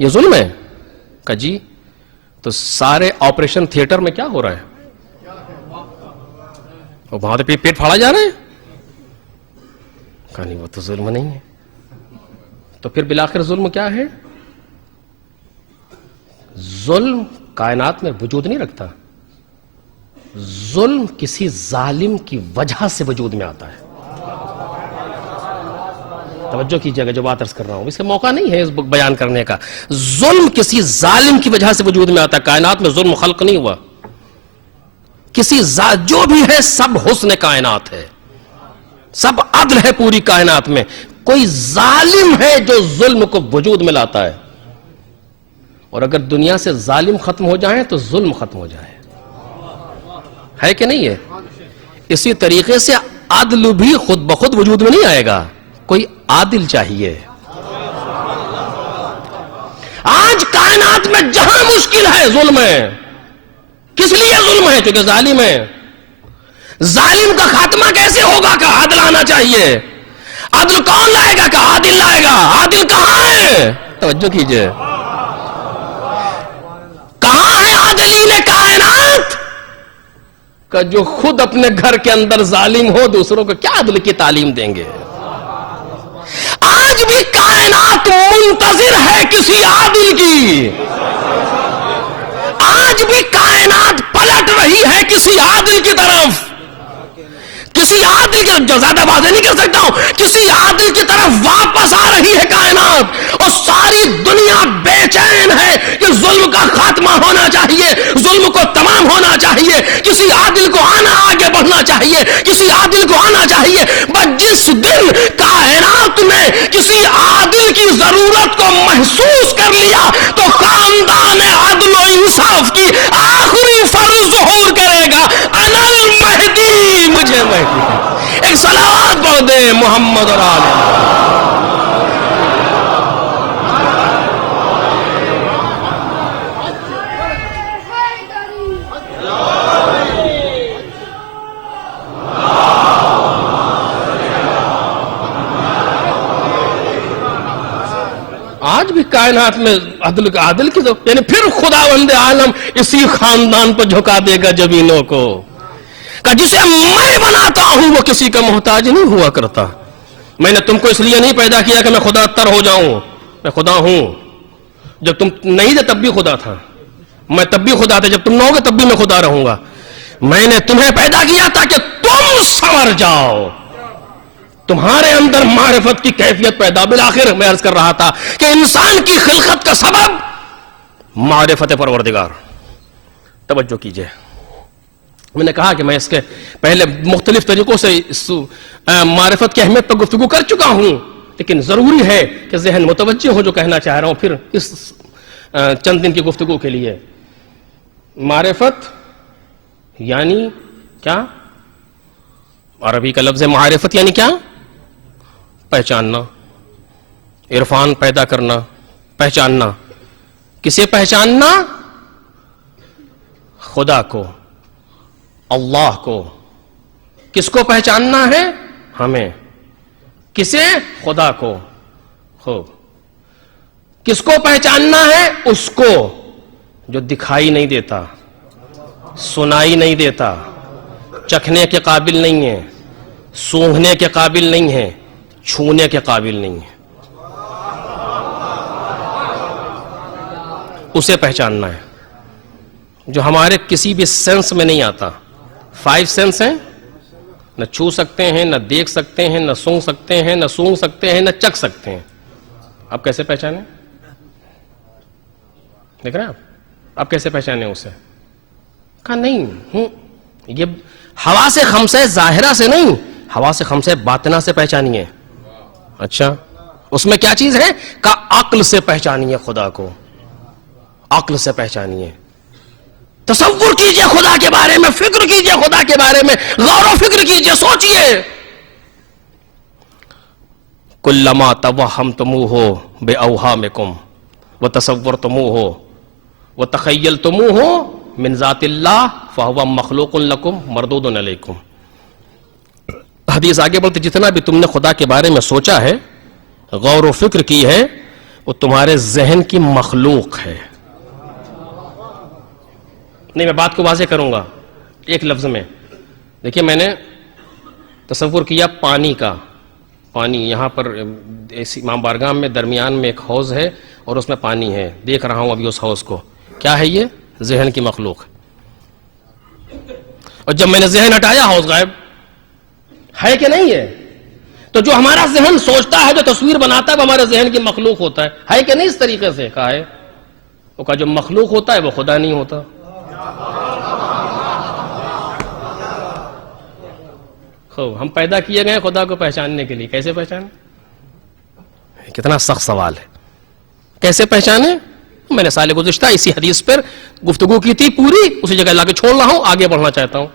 یہ ظلم ہے؟ کہ جی تو سارے آپریشن تھیٹر میں کیا ہو رہا ہے؟ وہاں تو پیٹ پھاڑا جا رہا ہے. کہا نہیں وہ تو ظلم نہیں ہے. تو پھر بالآخر ظلم کیا ہے؟ ظلم کائنات میں وجود نہیں رکھتا، ظلم کسی ظالم کی وجہ سے وجود میں آتا ہے. توجہ کیجیے گا جو بات عرض کر رہا ہوں، اس کا موقع نہیں ہے اس بیان کرنے کا. ظلم کسی ظالم کی وجہ سے وجود میں آتا ہے. کائنات میں ظلم خلق نہیں ہوا، کسی جو بھی ہے سب حسن کائنات ہے، سب عدل ہے پوری کائنات میں. کوئی ظالم ہے جو ظلم کو وجود میں لاتا ہے. اور اگر دنیا سے ظالم ختم ہو جائیں تو ظلم ختم ہو جائے. ہے کہ نہیں ہے؟ اسی طریقے سے عدل بھی خود بخود وجود میں نہیں آئے گا، کوئی عادل چاہیے. آج کائنات میں جہاں مشکل ہے ظلم ہے. کس لیے ظلم ہے؟ کیونکہ ظالم ہے. ظالم کا خاتمہ کیسے ہوگا کہ عدل آنا چاہیے. عدل کون لائے گا کہ عادل لائے گا. عادل کہاں ہے؟ توجہ کیجئے. کہاں ہے عادلین کائنات کہ جو خود اپنے گھر کے اندر ظالم ہو دوسروں کو کیا عدل کی تعلیم دیں گے. آج بھی کائنات منتظر ہے کسی عادل کی. آج بھی کائنات پلٹ رہی ہے کسی عادل کی طرف. کسی عادل کی، جو زیادہ واضح نہیں کر سکتا ہوں، کسی عادل کی طرف واپس آ رہی ہے کائنات. اور ساری دنیا بے چین ہے کہ ظلم کا خاتمہ ہونا چاہیے، ظلم کو تمام ہونا چاہیے. کسی عادل کو آنا، آگے بڑھنا چاہیے، کسی عادل کو آنا چاہیے. بس جس دن کائنات میں کسی عادل کی ضرورت کو محسوس کر لیا تو خاندان عدل و انصاف کی آخری فرض ظہور کرے گا. انا المہدی، مجھے مہدی. ایک صلوات پڑھ دے محمد اور آل. آج بھی کائنات میں عدل کی یعنی پھر خداوند عالم اسی خاندان پر جھکا دے گا زمینوں کو کہ جسے میں بناتا ہوں وہ کسی کا محتاج نہیں ہوا کرتا. میں نے تم کو اس لیے نہیں پیدا کیا کہ میں خدا تر ہو جاؤں. میں خدا ہوں. جب تم نہیں تھے تب بھی خدا تھا، میں تب بھی خدا تھا، جب تم نہ ہوگے تب بھی میں خدا رہوں گا. میں نے تمہیں پیدا کیا تاکہ تم سنور جاؤ، تمہارے اندر معرفت کی کیفیت پیدا. بالآخر میں عرض کر رہا تھا کہ انسان کی خلقت کا سبب معرفت پروردگار. توجہ کیجئے. میں نے کہا کہ میں اس کے پہلے مختلف طریقوں سے معرفت کی اہمیت پر گفتگو کر چکا ہوں، لیکن ضروری ہے کہ ذہن متوجہ ہو جو کہنا چاہ رہا ہوں پھر اس چند دن کی گفتگو کے لیے. معرفت یعنی کیا؟ عربی کا لفظ معرفت یعنی کیا؟ پہچاننا، عرفان پیدا کرنا، پہچاننا. کسے پہچاننا؟ خدا کو، اللہ کو. کس کو پہچاننا ہے؟ ہمیں. کسے؟ خدا کو. خوب. کس کو پہچاننا ہے؟ اس کو جو دکھائی نہیں دیتا، سنائی نہیں دیتا، چکھنے کے قابل نہیں ہے، سونگھنے کے قابل نہیں ہے، چھونے کے قابل نہیں ہے. اسے پہچاننا ہے جو ہمارے کسی بھی سینس میں نہیں آتا. 5 سینس ہیں، نہ چھو سکتے ہیں، نہ دیکھ سکتے ہیں، نہ سونگ سکتے ہیں، نہ سونگ سکتے ہیں، نہ چکھ سکتے ہیں. اب کیسے پہچانے؟ دیکھ رہے ہیں آپ کیسے پہچانے اسے؟ کہا نہیں، یہ حواس خمسہ ظاہرہ سے نہیں، حواس خمسہ باطنہ سے پہچانیے. اچھا اس میں کیا چیز ہے؟ کہ عقل سے پہچانیے خدا کو، عقل سے پہچانیے. تصور کیجئے خدا کے بارے میں، فکر کیجئے خدا کے بارے میں، غور و فکر کیجئے، سوچئے. کلما توہمتموہ باوہامکم وتصورتموہ وتخیلتموہ من ذات اللہ فہو مخلوق لکم مردود علیکم. حدیث آگے بڑھتے جتنا بھی تم نے خدا کے بارے میں سوچا ہے، غور و فکر کی ہے، وہ تمہارے ذہن کی مخلوق ہے. نہیں، میں بات کو واضح کروں گا ایک لفظ میں. دیکھیے میں نے تصور کیا پانی کا، پانی یہاں پر امام بارگاہ میں درمیان میں ایک حوض ہے اور اس میں پانی ہے، دیکھ رہا ہوں ابھی اس حوض کو، کیا ہے یہ؟ ذہن کی مخلوق ہے، اور جب میں نے ذہن ہٹایا حوض غائب ہے کہ نہیں ہے؟ تو جو ہمارا ذہن سوچتا ہے، جو تصویر بناتا ہے، وہ ہمارے ذہن کی مخلوق ہوتا ہے کہ نہیں؟ اس طریقے سے کہا ہے، وہ کہا جو مخلوق ہوتا ہے وہ خدا نہیں ہوتا۔ ہم پیدا کیے گئے خدا کو پہچاننے کے لیے، کیسے پہچانے؟ کتنا سخت سوال ہے، کیسے پہچانے؟ میں نے سال گزشتہ اسی حدیث پر گفتگو کی تھی پوری، اسی جگہ لا کے چھوڑ رہا ہوں، آگے بڑھنا چاہتا ہوں۔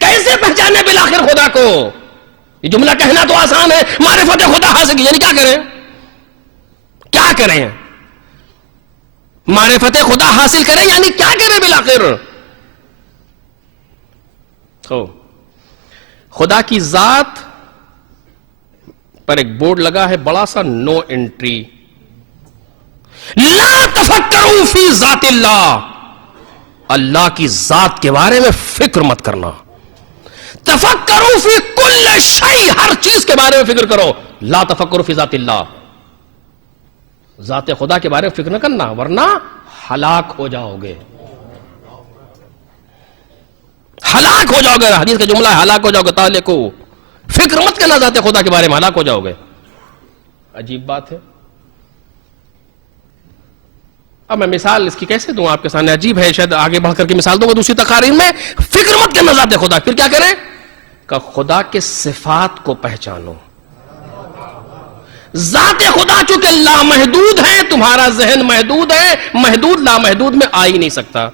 کیسے پہچانے بالآخر خدا کو؟ یہ جملہ کہنا تو آسان ہے، معرفت خدا حاصل کی، یعنی کیا کریں؟ کیا کریں؟ معرفت خدا حاصل کریں یعنی کیا کریں بالآخر؟ خدا کی ذات پر ایک بورڈ لگا ہے بڑا سا، نو انٹری، لا تفکروا فی ذات اللہ، اللہ کی ذات کے بارے میں فکر مت کرنا، تفکروا فی کل شیء، ہر چیز کے بارے میں فکر کرو، لا تفکروا فی ذات اللہ، ذات خدا کے بارے میں فکر نہ کرنا ورنہ ہلاک ہو جاؤ گے، ہلاک ہو جاؤ گے، حدیث کا جملہ ہے ہلاک ہو جاؤ گے، تہلکو، فکر مت کرنا ذات خدا کے بارے میں، ہلاک ہو جاؤ گے۔ عجیب بات ہے۔ اب میں مثال اس کی کیسے دوں آپ کے سامنے، عجیب ہے، شاید آگے بڑھ کر کے مثال دوں گا دوسری تقاریر میں۔ فکر مت کرنا ذات خدا، پھر کیا کریں؟ کہ خدا کے صفات کو پہچانو۔ ذات خدا چونکہ لامحدود ہے، تمہارا ذہن محدود ہے، محدود لامحدود میں آ ہی نہیں سکتا،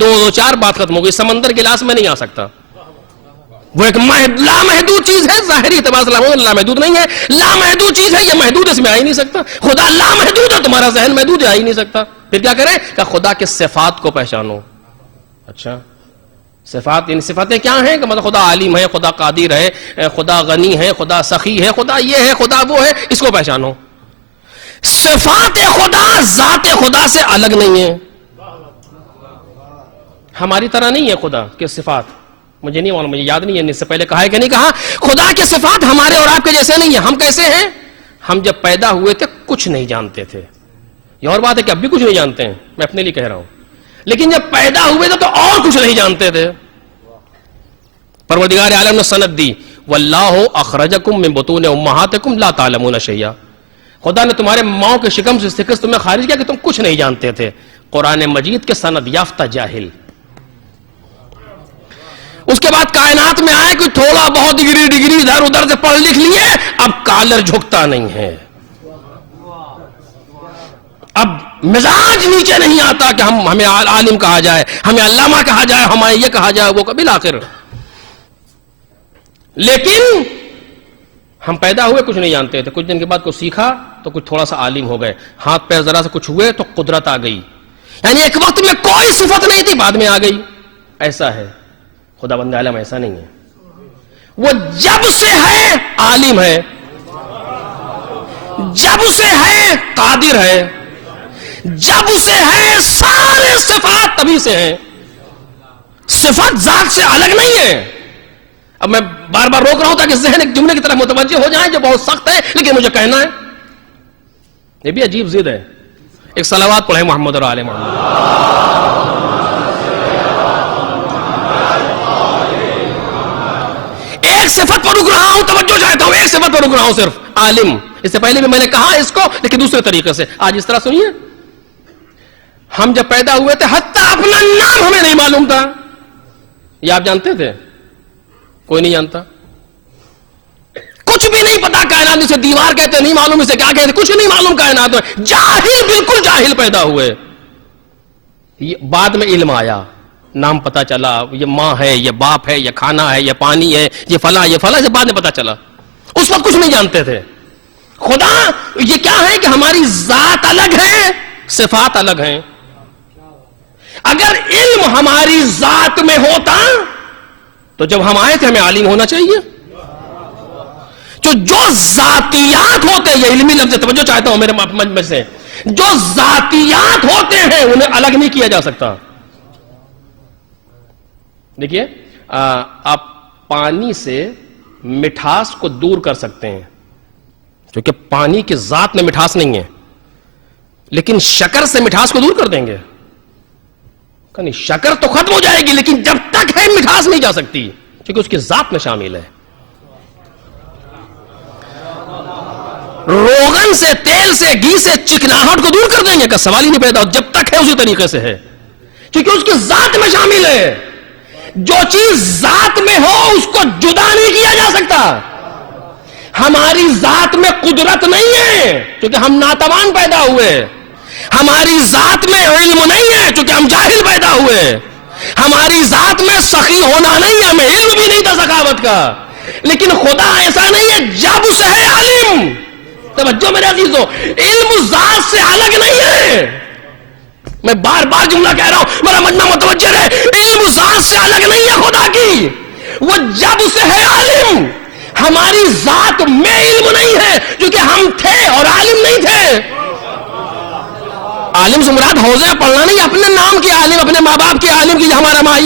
دو چار بات ختم ہو گئی، سمندر گلاس میں نہیں آ سکتا، وہ ایک لامحدود چیز ہے، ظاہری اعتبار سے لامحدود نہیں ہے، لامحدود چیز ہے، یہ محدود، اس میں آ ہی نہیں سکتا، خدا لامحدود ہے، تمہارا ذہن محدود ہے، آ ہی نہیں سکتا، پھر کیا کریں؟ کہ خدا کے صفات کو پہچانو۔ اچھا صفات، ان صفاتیں کیا ہیں؟ کہ مطلب خدا عالم ہے، خدا قادر ہے، خدا غنی ہے، خدا سخی ہے، خدا یہ ہے، خدا وہ ہے، اس کو پہچانو۔ صفات خدا ذات خدا سے الگ نہیں ہے، ہماری طرح نہیں ہے خدا کے صفات، مجھے نہیں معلوم، مجھے یاد نہیں ہے اس سے پہلے کہا ہے کہ نہیں کہا، خدا کے صفات ہمارے اور آپ کے جیسے نہیں ہیں۔ ہم کیسے ہیں؟ ہم جب پیدا ہوئے تھے کچھ نہیں جانتے تھے، یہ اور بات ہے کہ اب بھی کچھ نہیں جانتے ہیں، میں اپنے لیے کہہ رہا ہوں، لیکن جب پیدا ہوئے تھے تو اور کچھ نہیں جانتے تھے۔ پروردگار عالم نے سند دی، واللہ اخرجکم من بطون امہاتکم لا تعلمون شیئا، خدا نے تمہارے ماؤں کے شکم سے سکس تمہیں خارج کیا کہ تم کچھ نہیں جانتے تھے۔ قرآن مجید کے سند یافتہ جاہل۔ اس کے بعد کائنات میں آئے کہ تھوڑا بہت ڈگری ادھر ادھر سے پڑھ لکھ لیے، اب کالر جھکتا نہیں ہے، اب مزاج نیچے نہیں آتا کہ ہمیں عالم کہا جائے، ہمیں علامہ کہا جائے، ہمیں یہ کہا جائے، وہ کبھی آخر۔ لیکن ہم پیدا ہوئے کچھ نہیں جانتے تھے، کچھ دن کے بعد کچھ سیکھا تو کچھ تھوڑا سا عالم ہو گئے، ہاتھ پیر ذرا سے کچھ ہوئے تو قدرت آ گئی، یعنی ایک وقت میں کوئی صفت نہیں تھی، بعد میں آ گئی۔ ایسا ہے خدا بند عالم، ایسا نہیں ہے، وہ جب سے ہے عالم ہے، جب سے ہے قادر ہے، جب سے ہے سارے صفات تبھی سے ہیں، صفات ذات سے الگ نہیں ہے۔ اب میں بار بار روک رہا ہوں تاکہ ذہن ایک جملے کی طرف متوجہ ہو جائے جو بہت سخت ہے لیکن مجھے کہنا ہے، یہ بھی عجیب ضد ہے۔ ایک صلوات پڑھیں محمد اور آل محمد۔ ایک صفت پر رک رہا ہوں، توجہ چاہتا ہوں، ایک صفت پر رک رہا ہوں، صرف عالم۔ اس سے پہلے بھی میں نے کہا اس کو لیکن دوسرے طریقے سے، آج اس طرح سنیے۔ ہم جب پیدا ہوئے تھے حتیٰ اپنا نام ہمیں نہیں معلوم تھا، یہ آپ جانتے تھے؟ کوئی نہیں جانتا، کچھ بھی نہیں پتا کائنات، اسے دیوار کہتے نہیں معلوم، اسے کیا کہتے کچھ نہیں معلوم کائنات میں، جاہل، بالکل جاہل پیدا ہوئے۔ بعد میں علم آیا، نام پتا چلا، یہ ماں ہے، یہ باپ ہے، یہ کھانا ہے، یہ پانی ہے، یہ فلاں یہ فلاں، سے بعد میں پتا چلا، اس وقت کچھ نہیں جانتے تھے۔ خدا یہ کیا ہے کہ ہماری ذات الگ ہے، صفات الگ ہیں۔ اگر علم ہماری ذات میں ہوتا تو جب ہم آئے تھے ہمیں عالم ہونا چاہیے۔ جو ذاتیات ہوتے ہیں، یہ علمی لفظ توجہ چاہتا ہوں میرے مجمع سے، جو ذاتیات ہوتے ہیں انہیں الگ نہیں کیا جا سکتا۔ دیکھیے آپ پانی سے مٹھاس کو دور کر سکتے ہیں، کیونکہ پانی کی ذات میں مٹھاس نہیں ہے، لیکن شکر سے مٹھاس کو دور کر دیں گے؟ نہیں، شکر تو ختم ہو جائے گی لیکن جب تک ہے مٹھاس نہیں جا سکتی، کیونکہ اس کی ذات میں شامل ہے۔ روغن سے، تیل سے، گھی سے چکناہٹ کو دور کر دیں گے؟ کا سوال ہی نہیں پیدا، جب تک ہے اسی طریقے سے ہے، کیونکہ اس کی ذات میں شامل ہے۔ جو چیز ذات میں ہو اس کو جدا نہیں کیا جا سکتا۔ ہماری ذات میں قدرت نہیں ہے کیونکہ ہم ناتوان پیدا ہوئے، ہماری ذات میں علم نہیں ہے کیونکہ ہم جاہل پیدا ہوئے، ہماری ذات میں سخی ہونا نہیں ہے، ہمیں علم بھی نہیں تھا سخاوت کا، لیکن خدا ایسا نہیں ہے، جب سے ہے عالم۔ توجہ میرے عزیزو، علم ذات سے الگ نہیں ہے، میں بار بار جملہ کہہ رہا ہوں، میرا مجمع متوجہ ہے، علم ذات سے الگ نہیں ہے خدا کی، وہ جب سے ہے عالم۔ ہماری ذات میں علم نہیں ہے کیونکہ ہم تھے اور عالم نہیں تھے۔ عالم سے مراد حوزے پڑھنا نہیں، اپنے نام کے عالم، اپنے ماں باپ کے عالم کی یہ ہمارا ماں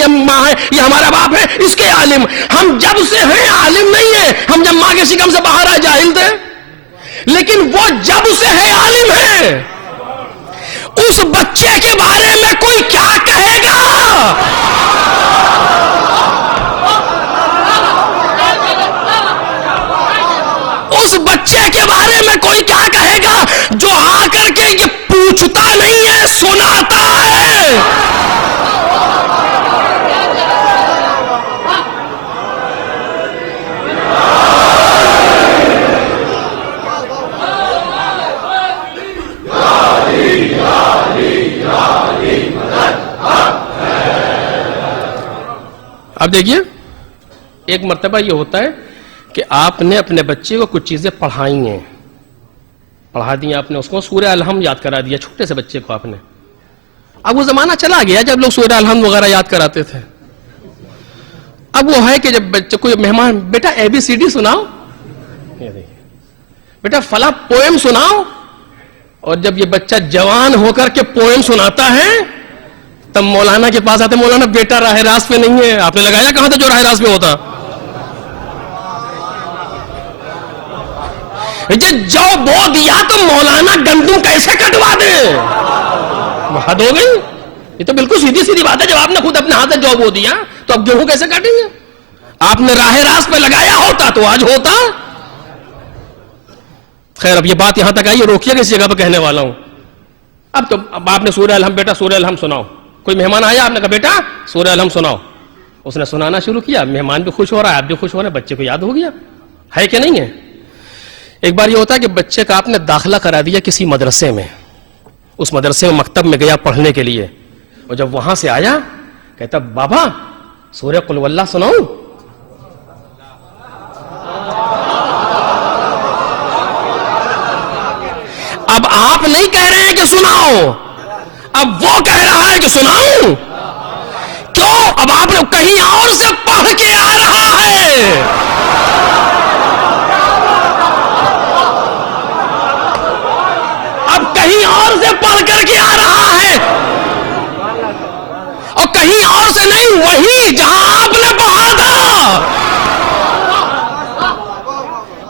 ہے، یہ ہمارا باپ ہے، اس کے عالم۔ ہم جب سے ہیں عالم نہیں ہے، ہم جب ماں کے شکم سے باہر آئے جاہل تھے، لیکن وہ جب سے ہے عالم ہے۔ اس بچے کے بارے میں کوئی کیا کہے گا؟ اس بچے کے بارے میں کوئی کیا کہے گا جو آ کر کے یہ پوچھتا نہیں ہے، سناتا ہے۔ اب دیکھیے، ایک مرتبہ یہ ہوتا ہے کہ آپ نے اپنے بچے کو کچھ چیزیں پڑھائی ہیں، پڑھا دی آپ نے، اس کو سورہ الحمد یاد کرا دیا چھوٹے سے بچے کو آپ نے۔ اب وہ زمانہ چلا گیا جب لوگ سورہ الحمد وغیرہ یاد کراتے تھے۔ اب وہ ہے کہ جب بچے کوئی مہمان، بیٹا ABCD سناؤ، بیٹا فلاں پوئم سناؤ، اور جب یہ بچہ جوان ہو کر کے پوئم سناتا ہے تب مولانا کے پاس آتے، مولانا بیٹا راہ راست پہ نہیں ہے، آپ نے لگایا کہاں تھا جو راہ راست پہ ہوتا؟ جو بو دیا تو مولانا گندم کیسے کٹوا دے؟ حد ہو گئی، یہ تو بالکل سیدھی سیدھی بات ہے، جب آپ نے خود اپنے ہاتھ سے جو بو دیا تو اب گیہوں کیسے کاٹیں گے؟ آپ نے راہ راست پہ لگایا ہوتا تو آج ہوتا۔ خیر، اب یہ بات یہاں تک آئی، روکیے کس جگہ پہ کہنے والا ہوں۔ اب آپ نے سورہ الحمد، بیٹا سورہ الحمد سناؤ۔ کوئی مہمان آیا، آپ نے کہا بیٹا سورہ الحمد سناؤ، اس نے سنانا شروع کیا، مہمان بھی خوش ہو رہا ہے، آپ بھی خوش ہو رہے ہیں، بچے کو یاد ہو گیا ہے کہ نہیں ہے؟ ایک بار یہ ہوتا ہے کہ بچے کا آپ نے داخلہ کرا دیا کسی مدرسے میں، اس مدرسے میں مکتب میں گیا پڑھنے کے لیے، اور جب وہاں سے آیا کہتا بابا سورہ قل واللہ سناؤں؟ اب آپ نہیں کہہ رہے ہیں کہ سناؤ، اب وہ کہہ رہا ہے کہ سناؤں۔ کیوں؟ اب آپ نے کہیں اور سے پڑھ کے آ رہا ہے۔ اب کہیں اور سے پڑھ کر کے آ رہا ہے، اور کہیں اور سے نہیں، وہی جہاں آپ نے پڑھا تھا۔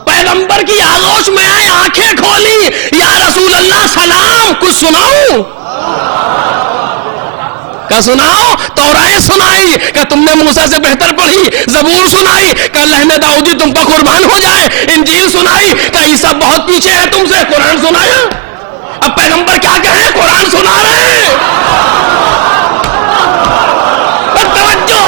پیغمبر کی آغوش میں آئے، آنکھیں کھولی، یا رسول اللہ سلام، کچھ سناؤں؟ کہ سناؤ؟ تورات سنائی، کہ تم نے موسیٰ سے بہتر پڑھی، زبور سنائی، کہ لحن داؤدی تم پر قربان ہو جائے، انجیل سنائی، کہ عیسیٰ بہت پیچھے ہے تم سے، قرآن سنایا۔ اب پیغمبر کیا کہیں؟ قرآن سنا رہے ہیں۔ توجہ،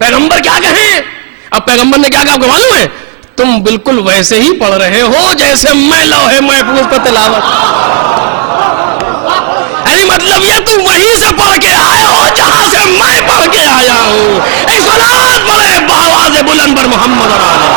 پیغمبر کیا کہیں؟ اب پیغمبر نے کیا کہا آپ کو معلوم ہے؟ تم بالکل ویسے ہی پڑھ رہے ہو جیسے میں لوح محفوظ پر تلاوت، یعنی مطلب یہ تم وہیں سے پڑھ کے آئے ہو جہاں سے میں پڑھ کے آیا ہوں. ایک صلوات پڑھے بآواز بلند پر محمد اور آلہ.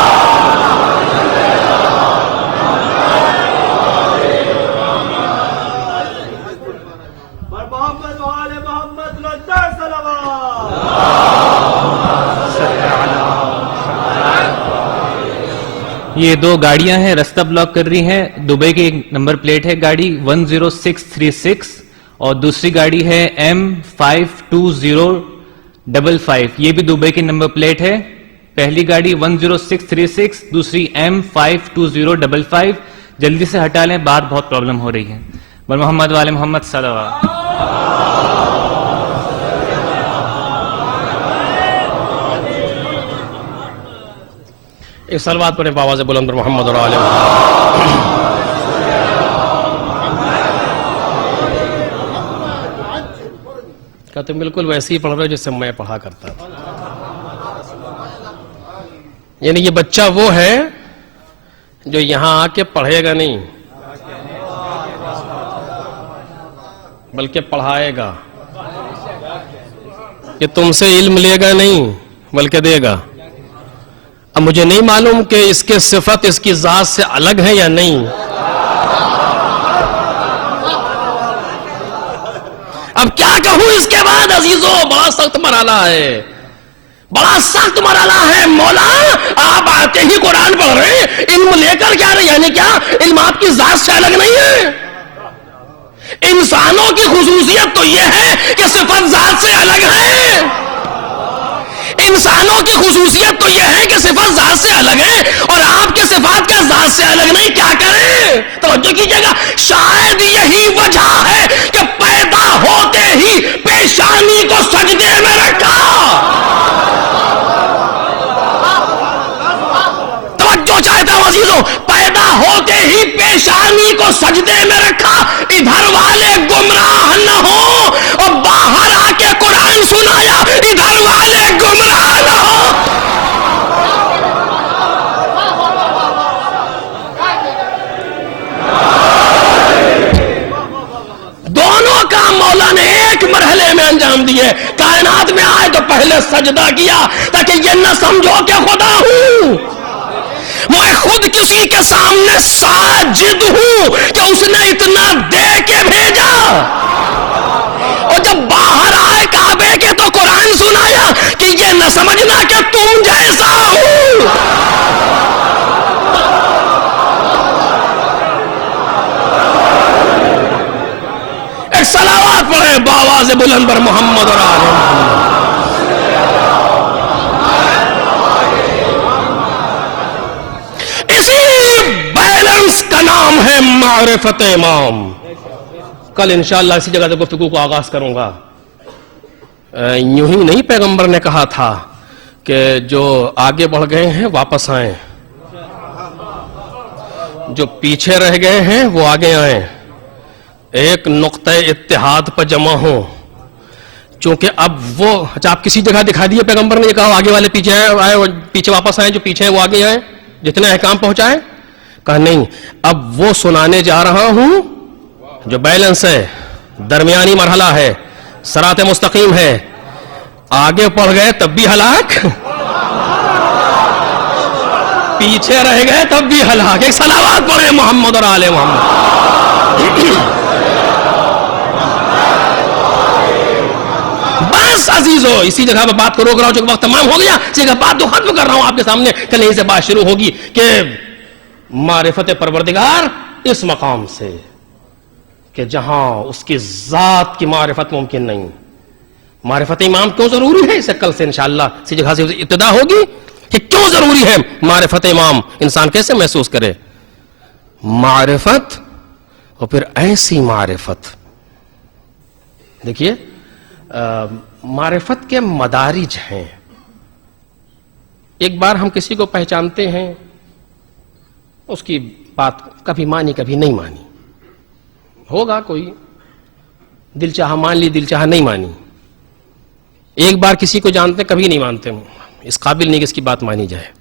یہ دو گاڑیاں ہیں رستہ بلاک کر رہی ہیں. دبئی کی ایک نمبر پلیٹ ہے گاڑی 10636 اور دوسری گاڑی ہے M52055. یہ بھی دبئی کی نمبر پلیٹ ہے. پہلی گاڑی 10636، دوسری M52055. جلدی سے ہٹا لیں، باہر بہت پرابلم ہو رہی ہے. بر محمد والے محمد صلی اللہ علیہ وسلم. ایک صلوات پڑھیں بآواز بلند پر محمد اور آلہ محمد. کہ تم بالکل ویسے ہی پڑھ رہے ہو جس سے میں پڑھا کرتا تھا. یعنی یہ بچہ وہ ہے جو یہاں آ کے پڑھے گا نہیں بلکہ پڑھائے گا. کہ تم سے علم لے گا نہیں بلکہ دے گا. اب مجھے نہیں معلوم کہ اس کے صفت اس کی ذات سے الگ ہے یا نہیں. اب کیا کہوں اس کے بعد عزیزو، بڑا سخت مرحلہ ہے، بڑا سخت مرحلہ ہے. مولا آپ آتے ہی قرآن پڑھ رہے ہیں، علم لے کر کیا رہے، یعنی کیا علم آپ کی ذات سے الگ نہیں ہے؟ انسانوں کی خصوصیت تو یہ ہے کہ صفت ذات سے الگ ہے. انسانوں کی خصوصیت تو یہ ہے کہ صفات ذات سے الگ ہے، اور آپ کے صفات کا ذات سے الگ نہیں. کیا کریں؟ توجہ کیجئے گا. شاید یہی وجہ ہے کہ پیدا ہوتے ہی پیشانی کو سجدے میں رکھا. توجہ چاہتا ہوں عزیزوں، پیدا ہوتے ہی پیشانی کو سجدے میں رکھا. ادھر والے گمراہ نہ ہو اور باہر آ کے قرآن سنایا، ادھر والے گمراہ نہ ہو. دونوں کام مولا نے ایک مرحلے میں انجام دیے. کائنات میں آئے تو پہلے سجدہ کیا تاکہ یہ نہ سمجھو کہ خدا ہوں، میں خود کسی کے سامنے ساجد ہوں کہ اس نے اتنا دے کے بھیجا. اور جب باہر آئے کعبے کے تو قرآن سنایا کہ یہ نہ سمجھنا کہ تم جیسا ہوں. ایک صلوات پڑھے بآواز بلند پر محمد اور آل محمد. بیلنس کا نام ہے معرفت امام. کل انشاءاللہ اسی جگہ سے گفتگو کو آغاز کروں گا. یوں ہی نہیں پیغمبر نے کہا تھا کہ جو آگے بڑھ گئے ہیں واپس آئیں، جو پیچھے رہ گئے ہیں وہ آگے آئیں، ایک نقطہ اتحاد پر جمع ہوں. چونکہ اب وہ آپ کسی جگہ دکھا دیے پیغمبر نے یہ کہا آگے والے پیچھے آئے، پیچھے واپس آئیں، جو پیچھے ہیں وہ آگے آئیں، جتنے احکام پہنچائے. کہا نہیں، اب وہ سنانے جا رہا ہوں جو بیلنس ہے، درمیانی مرحلہ ہے، صراط مستقیم ہے. آگے پڑھ گئے تب بھی ہلاک، پیچھے رہ گئے تب بھی ہلاک. ایک صلوات پڑھے محمد اور آل محمد. بس عزیزو اسی جگہ پہ بات کو روک رہا ہوں چونکہ وقت تمام ہو گیا. اسی جگہ بات تو ختم کر رہا ہوں آپ کے سامنے. کل یہیں سے بات شروع ہوگی کہ معرفت پروردگار اس مقام سے کہ جہاں اس کی ذات کی معرفت ممکن نہیں. معرفت امام کیوں ضروری ہے، اسے کل سے انشاءاللہ اسی جگہ سے ابتدا ہوگی کہ کیوں ضروری ہے معرفت امام. انسان کیسے محسوس کرے معرفت، اور پھر ایسی معرفت. دیکھیے معرفت کے مدارج ہیں. ایک بار ہم کسی کو پہچانتے ہیں، اس کی بات کبھی مانی کبھی نہیں مانی، ہوگا کوئی دل چاہا مان لی، دل چاہا نہیں مانی. ایک بار کسی کو جانتے کبھی نہیں مانتے. اس قابل نہیں کہ اس کی بات مانی جائے.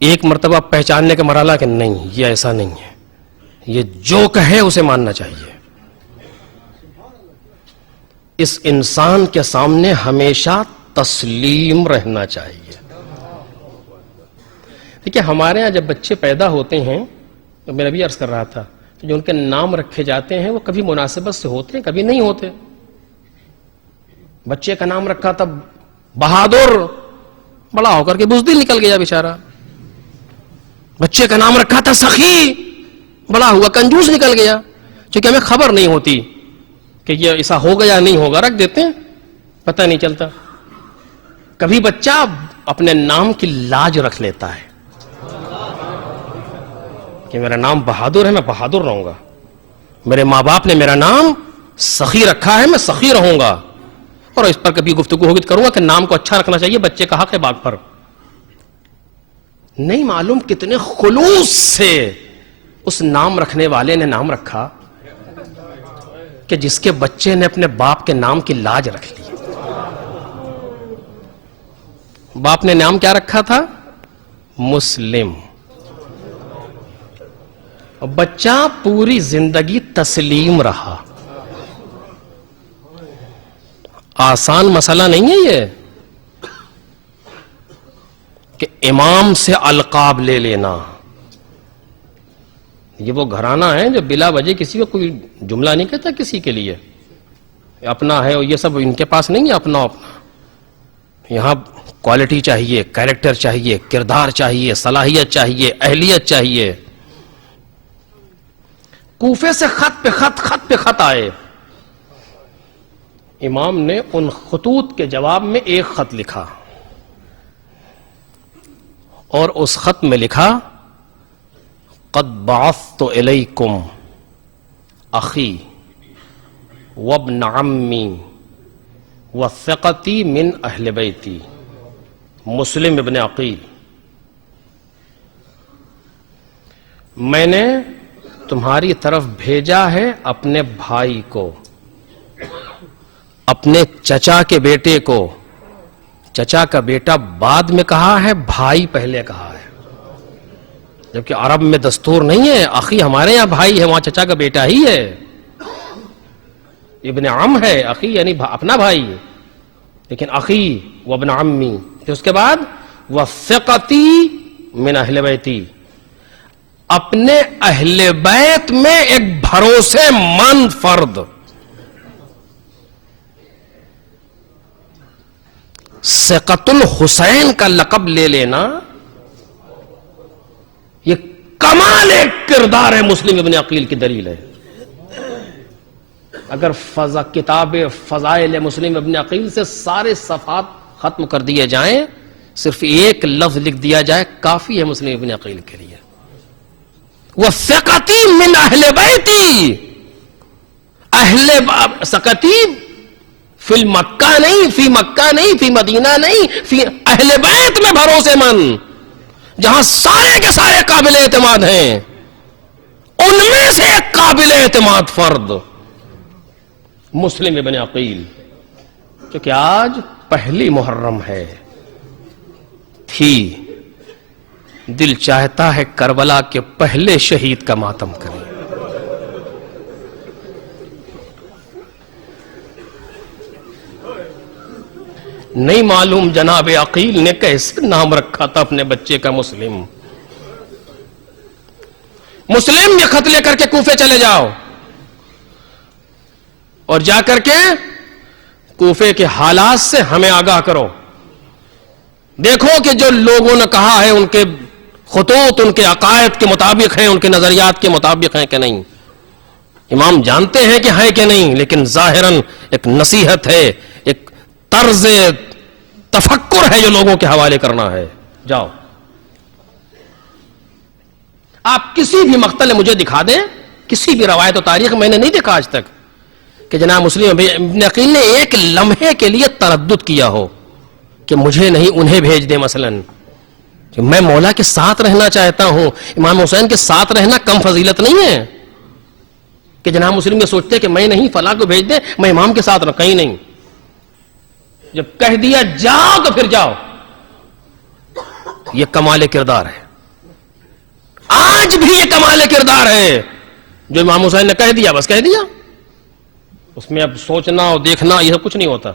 ایک مرتبہ پہچاننے کا مرحلہ کہ نہیں یہ ایسا نہیں ہے, یہ جو کہے اسے ماننا چاہیے. اس انسان کے سامنے ہمیشہ تسلیم رہنا چاہیے. دیکھیے ہمارے ہاں جب بچے پیدا ہوتے ہیں تو میں ابھی عرض کر رہا تھا جو ان کے نام رکھے جاتے ہیں وہ کبھی مناسبت سے ہوتے ہیں کبھی نہیں ہوتے. بچے کا نام رکھا تھا بہادر, بڑا ہو کر کے بزدل نکل گیا بیچارہ. بچے کا نام رکھا تھا سخی, بڑا ہوا کنجوس نکل گیا. چونکہ ہمیں خبر نہیں ہوتی کہ یہ ایسا ہوگا یا نہیں ہوگا, رکھ دیتے ہیں, پتہ نہیں چلتا. کبھی بچہ اپنے نام کی لاج رکھ لیتا ہے کہ میرا نام بہادر ہے, میں بہادر رہوں گا. میرے ماں باپ نے میرا نام سخی رکھا ہے, میں سخی رہوں گا. اور اس پر کبھی گفتگو ہوگی کروں گا کہ نام کو اچھا رکھنا چاہیے, بچے کا حق ہے باغ پر. نہیں معلوم کتنے خلوص سے اس نام رکھنے والے نے نام رکھا کہ جس کے بچے نے اپنے باپ کے نام کی لاج رکھ لی. باپ نے نام کیا رکھا تھا؟ مسلم. بچہ پوری زندگی تسلیم رہا. آسان مسئلہ نہیں ہے یہ کہ امام سے القاب لے لینا. یہ وہ گھرانہ ہے جو بلا وجہ کسی کو کوئی جملہ نہیں کہتا کسی کے لیے اپنا ہے, اور یہ سب ان کے پاس نہیں ہے اپنا اپنا. یہاں کوالٹی چاہیے, کیریکٹر چاہیے, کردار چاہیے, صلاحیت چاہیے, اہلیت چاہیے. کوفے سے خط پہ خط آئے. امام نے ان خطوط کے جواب میں ایک خط لکھا اور اس خط میں لکھا قد بعثت الیکم اخی وابن عمی وثقتی من اہل بیتی. مسلم ابن عقیل. میں نے تمہاری طرف بھیجا ہے اپنے بھائی کو, اپنے چچا کے بیٹے کو. چچا کا بیٹا بعد میں کہا ہے, بھائی پہلے کہا ہے, جبکہ عرب میں دستور نہیں ہے. اخی ہمارے یہاں بھائی ہے, وہاں چچا کا بیٹا ہی ہے. ابن عم ہے, اخی یعنی اپنا بھائی, لیکن اخی وابن عمی. پھر اس کے بعد وثقتی من اہل بیتی, اپنے اہل بیت میں ایک بھروسے مند فرد. ثقۃ الحسین کا لقب لے لینا یہ کمال ایک کردار ہے. مسلم ابن عقیل کی دلیل ہے. اگر کتاب فضائل مسلم ابن عقیل سے سارے صفحات ختم کر دیے جائیں, صرف ایک لفظ لکھ دیا جائے کافی ہے مسلم ابن عقیل کے لیے. وثقتی من اہل بیتی, اہل ثقتی فی مکہ نہیں, فی مکہ نہیں, فی مدینہ نہیں, فی اہل بیت میں بھروسے مند, جہاں سارے کے سارے قابل اعتماد ہیں, ان میں سے ایک قابل اعتماد فرد مسلم ابن عقیل. کیونکہ آج پہلی محرم ہے, تھی دل چاہتا ہے کربلا کے پہلے شہید کا ماتم کریں. نہیں معلوم جناب عقیل نے کیسے نام رکھا تھا اپنے بچے کا مسلم. مسلم یہ خط لے کر کے کوفے چلے جاؤ اور جا کر کے کوفے کے حالات سے ہمیں آگاہ کرو. دیکھو کہ جو لوگوں نے کہا ہے ان کے خطوط ان کے عقائد کے مطابق ہیں, ان کے نظریات کے مطابق ہیں کہ نہیں. امام جانتے ہیں کہ ہے کہ نہیں, لیکن ظاہراً ایک نصیحت ہے, ایک طرز تفکر ہے جو لوگوں کے حوالے کرنا ہے. جاؤ آپ کسی بھی مقتل مجھے دکھا دیں, کسی بھی روایت و تاریخ میں نے نہیں دیکھا آج تک کہ جناب مسلم ابن عقیل نے ایک لمحے کے لیے تردد کیا ہو کہ مجھے نہیں انہیں بھیج دیں. مثلاً میں مولا کے ساتھ رہنا چاہتا ہوں, امام حسین کے ساتھ رہنا کم فضیلت نہیں ہے کہ جناب مسلم یہ سوچتے کہ میں نہیں فلاں کو بھیج دیں, میں امام کے ساتھ رہوں. کہیں نہیں, جب کہہ دیا جاؤ تو پھر جاؤ. یہ کمال کردار ہے. آج بھی یہ کمال کردار ہے. جو امام حسین نے کہہ دیا بس کہہ دیا, اس میں اب سوچنا اور دیکھنا یہ سب کچھ نہیں ہوتا.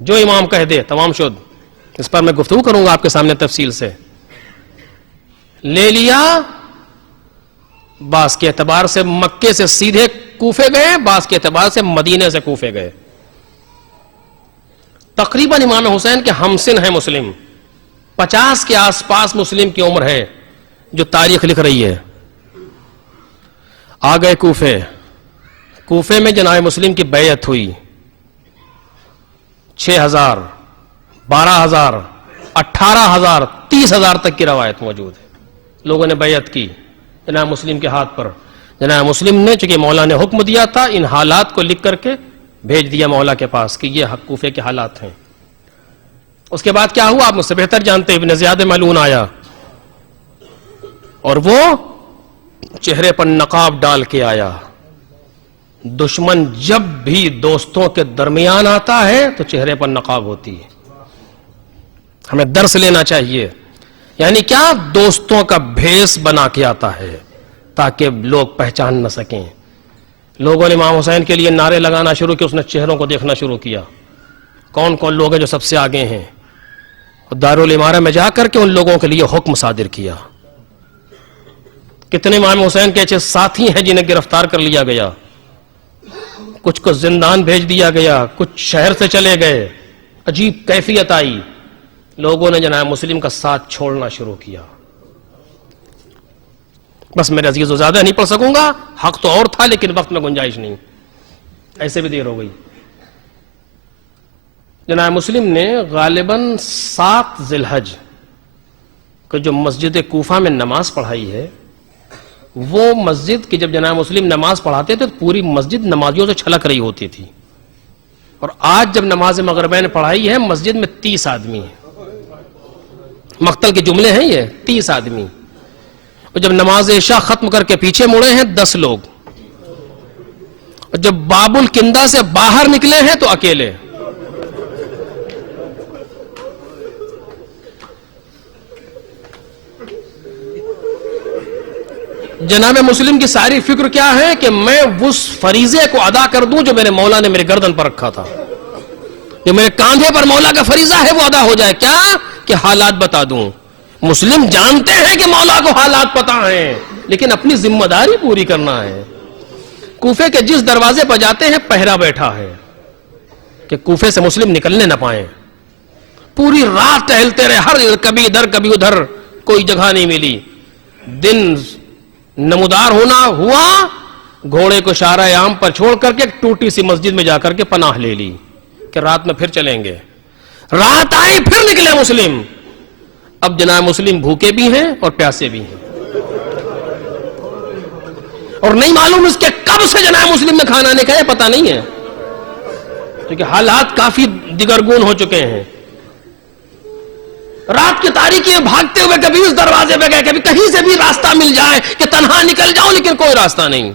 جو امام کہہ دے تمام شد. اس پر میں گفتگو کروں گا آپ کے سامنے تفصیل سے. لے لیا, بعض کے اعتبار سے مکے سے سیدھے کوفے گئے, بعض کے اعتبار سے مدینے سے کوفے گئے. تقریباً امام حسین کے ہمسن ہیں مسلم, 50 کے آس پاس مسلم کی عمر ہے جو تاریخ لکھ رہی ہے. آ گئے کوفے. کوفے میں جناب مسلم کی بیعت ہوئی. 6,000 12,000 18,000 30,000 تک کی روایت موجود ہے. لوگوں نے بیعت کی جناب مسلم کے ہاتھ پر. جناب مسلم نے چونکہ مولا نے حکم دیا تھا, ان حالات کو لکھ کر کے بھیج دیا مولا کے پاس کہ یہ کوفے کے حالات ہیں. اس کے بعد کیا ہوا آپ مجھ سے بہتر جانتے ہیں. ابن زیاد ملعون آیا اور وہ چہرے پر نقاب ڈال کے آیا. دشمن جب بھی دوستوں کے درمیان آتا ہے تو چہرے پر نقاب ہوتی ہے. ہمیں درس لینا چاہیے. یعنی کیا دوستوں کا بھیس بنا کے آتا ہے تاکہ لوگ پہچان نہ سکیں. لوگوں نے امام حسین کے لیے نعرے لگانا شروع کیا, اس نے چہروں کو دیکھنا شروع کیا کون کون لوگ ہیں جو سب سے آگے ہیں, اور دارالعمارہ میں جا کر کے ان لوگوں کے لیے حکم صادر کیا. کتنے امام حسین کے ایسے ساتھی ہیں جنہیں گرفتار کر لیا گیا, کچھ کو زندان بھیج دیا گیا, کچھ شہر سے چلے گئے. عجیب کیفیت آئی. لوگوں نے جناب مسلم کا ساتھ چھوڑنا شروع کیا. بس میرے عزیز و زیادہ نہیں پڑھ سکوں گا, حق تو اور تھا لیکن وقت میں گنجائش نہیں, ایسے بھی دیر ہو گئی. جناب مسلم نے غالباً 7 ذی الحج کو جو مسجد کوفہ میں نماز پڑھائی ہے, وہ مسجد کی جب جناب مسلم نماز پڑھاتے تھے تو پوری مسجد نمازیوں سے چھلک رہی ہوتی تھی. اور آج جب نماز مغربین پڑھائی ہے مسجد میں 30 آدمی ہیں. مقتل کے جملے ہیں یہ 30 آدمی. اور جب نماز عشاء ختم کر کے پیچھے مڑے ہیں 10 لوگ. اور جب باب الکندہ سے باہر نکلے ہیں تو اکیلے. جناب مسلم کی ساری فکر کیا ہے کہ میں اس فریضے کو ادا کر دوں جو میرے مولا نے میرے گردن پر رکھا تھا, جو میرے کاندھے پر مولا کا فریضہ ہے وہ ادا ہو جائے. کیا کہ حالات بتا دوں. مسلم جانتے ہیں کہ مولا کو حالات پتہ ہیں لیکن اپنی ذمہ داری پوری کرنا ہے. کوفے کے جس دروازے پر جاتے ہیں پہرا بیٹھا ہے کہ کوفے سے مسلم نکلنے نہ پائیں. پوری رات ٹہلتے رہے, ہر کبھی ادھر کبھی ادھر, کوئی جگہ نہیں ملی. دن نمودار ہونا ہوا, گھوڑے کو شارع عام پر چھوڑ کر کے ایک ٹوٹی سی مسجد میں جا کر کے پناہ لے لی کہ رات میں پھر چلیں گے. رات آئی پھر نکلے مسلم. اب جناب مسلم بھوکے بھی ہیں اور پیاسے بھی ہیں, اور نہیں معلوم اس کے کب سے جناب مسلم میں کھانا نہیں کھایا پتہ نہیں ہے, کیونکہ حالات کافی دگرگون ہو چکے ہیں. رات کی تاریکی میں بھاگتے ہوئے کبھی اس دروازے پہ گئے, کبھی کہیں سے بھی راستہ مل جائے کہ تنہا نکل جاؤں, لیکن کوئی راستہ نہیں.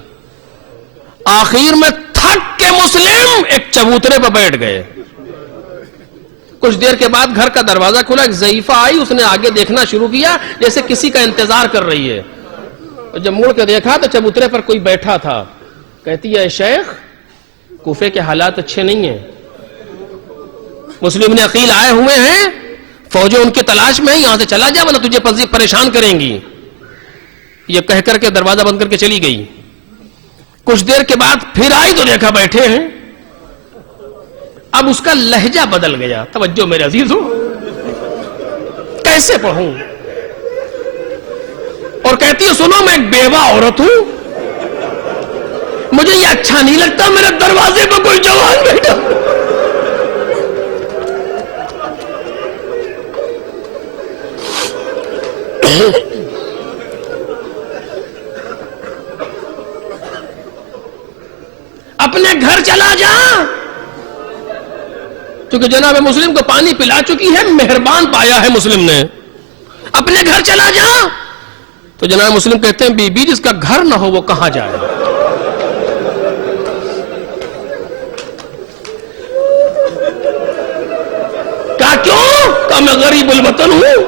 آخر میں تھک کے مسلم ایک چبوترے پہ بیٹھ گئے. کچھ دیر کے بعد گھر کا دروازہ کھلا, ایک ضعیفہ آئی, اس نے آگے دیکھنا شروع کیا جیسے کسی کا انتظار کر رہی ہے. اور جب مڑ کے دیکھا تو چبوترے پر کوئی بیٹھا تھا. کہتی ہے شیخ کوفے کے حالات اچھے نہیں ہیں, مسلم نے عقیل آئے ہوئے ہیں, فوجیں ان کی تلاش میں ہیں, یہاں سے چلا جا ورنہ تجھے پریشان کریں گی. یہ کہہ کر کے دروازہ بند کر کے چلی گئی. کچھ دیر کے بعد پھر آئی تو دیکھا بیٹھے ہیں. اب اس کا لہجہ بدل گیا. توجہ میرے عزیز ہو, کیسے پڑھوں. اور کہتی ہے سنو میں ایک بیوہ عورت ہوں, مجھے یہ اچھا نہیں لگتا میرے دروازے پہ کوئی جوان بیٹھا. اپنے گھر چلا جا, کیونکہ جناب مسلم کو پانی پلا چکی ہے, مہربان پایا ہے مسلم نے. اپنے گھر چلا جا. تو جناب مسلم کہتے ہیں بی بی جس کا گھر نہ ہو وہ کہاں جائے. کہا کیوں؟ کہا میں غریب الوطن ہوں,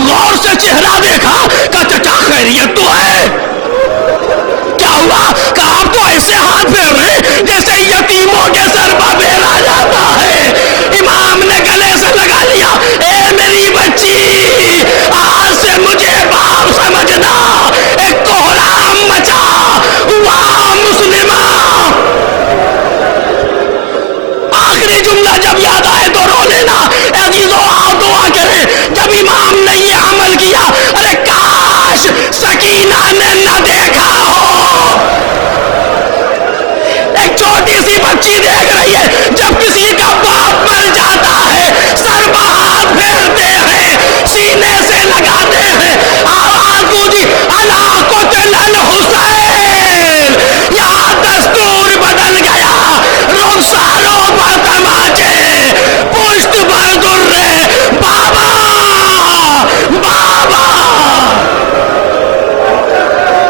غور سے چہرہ دیکھا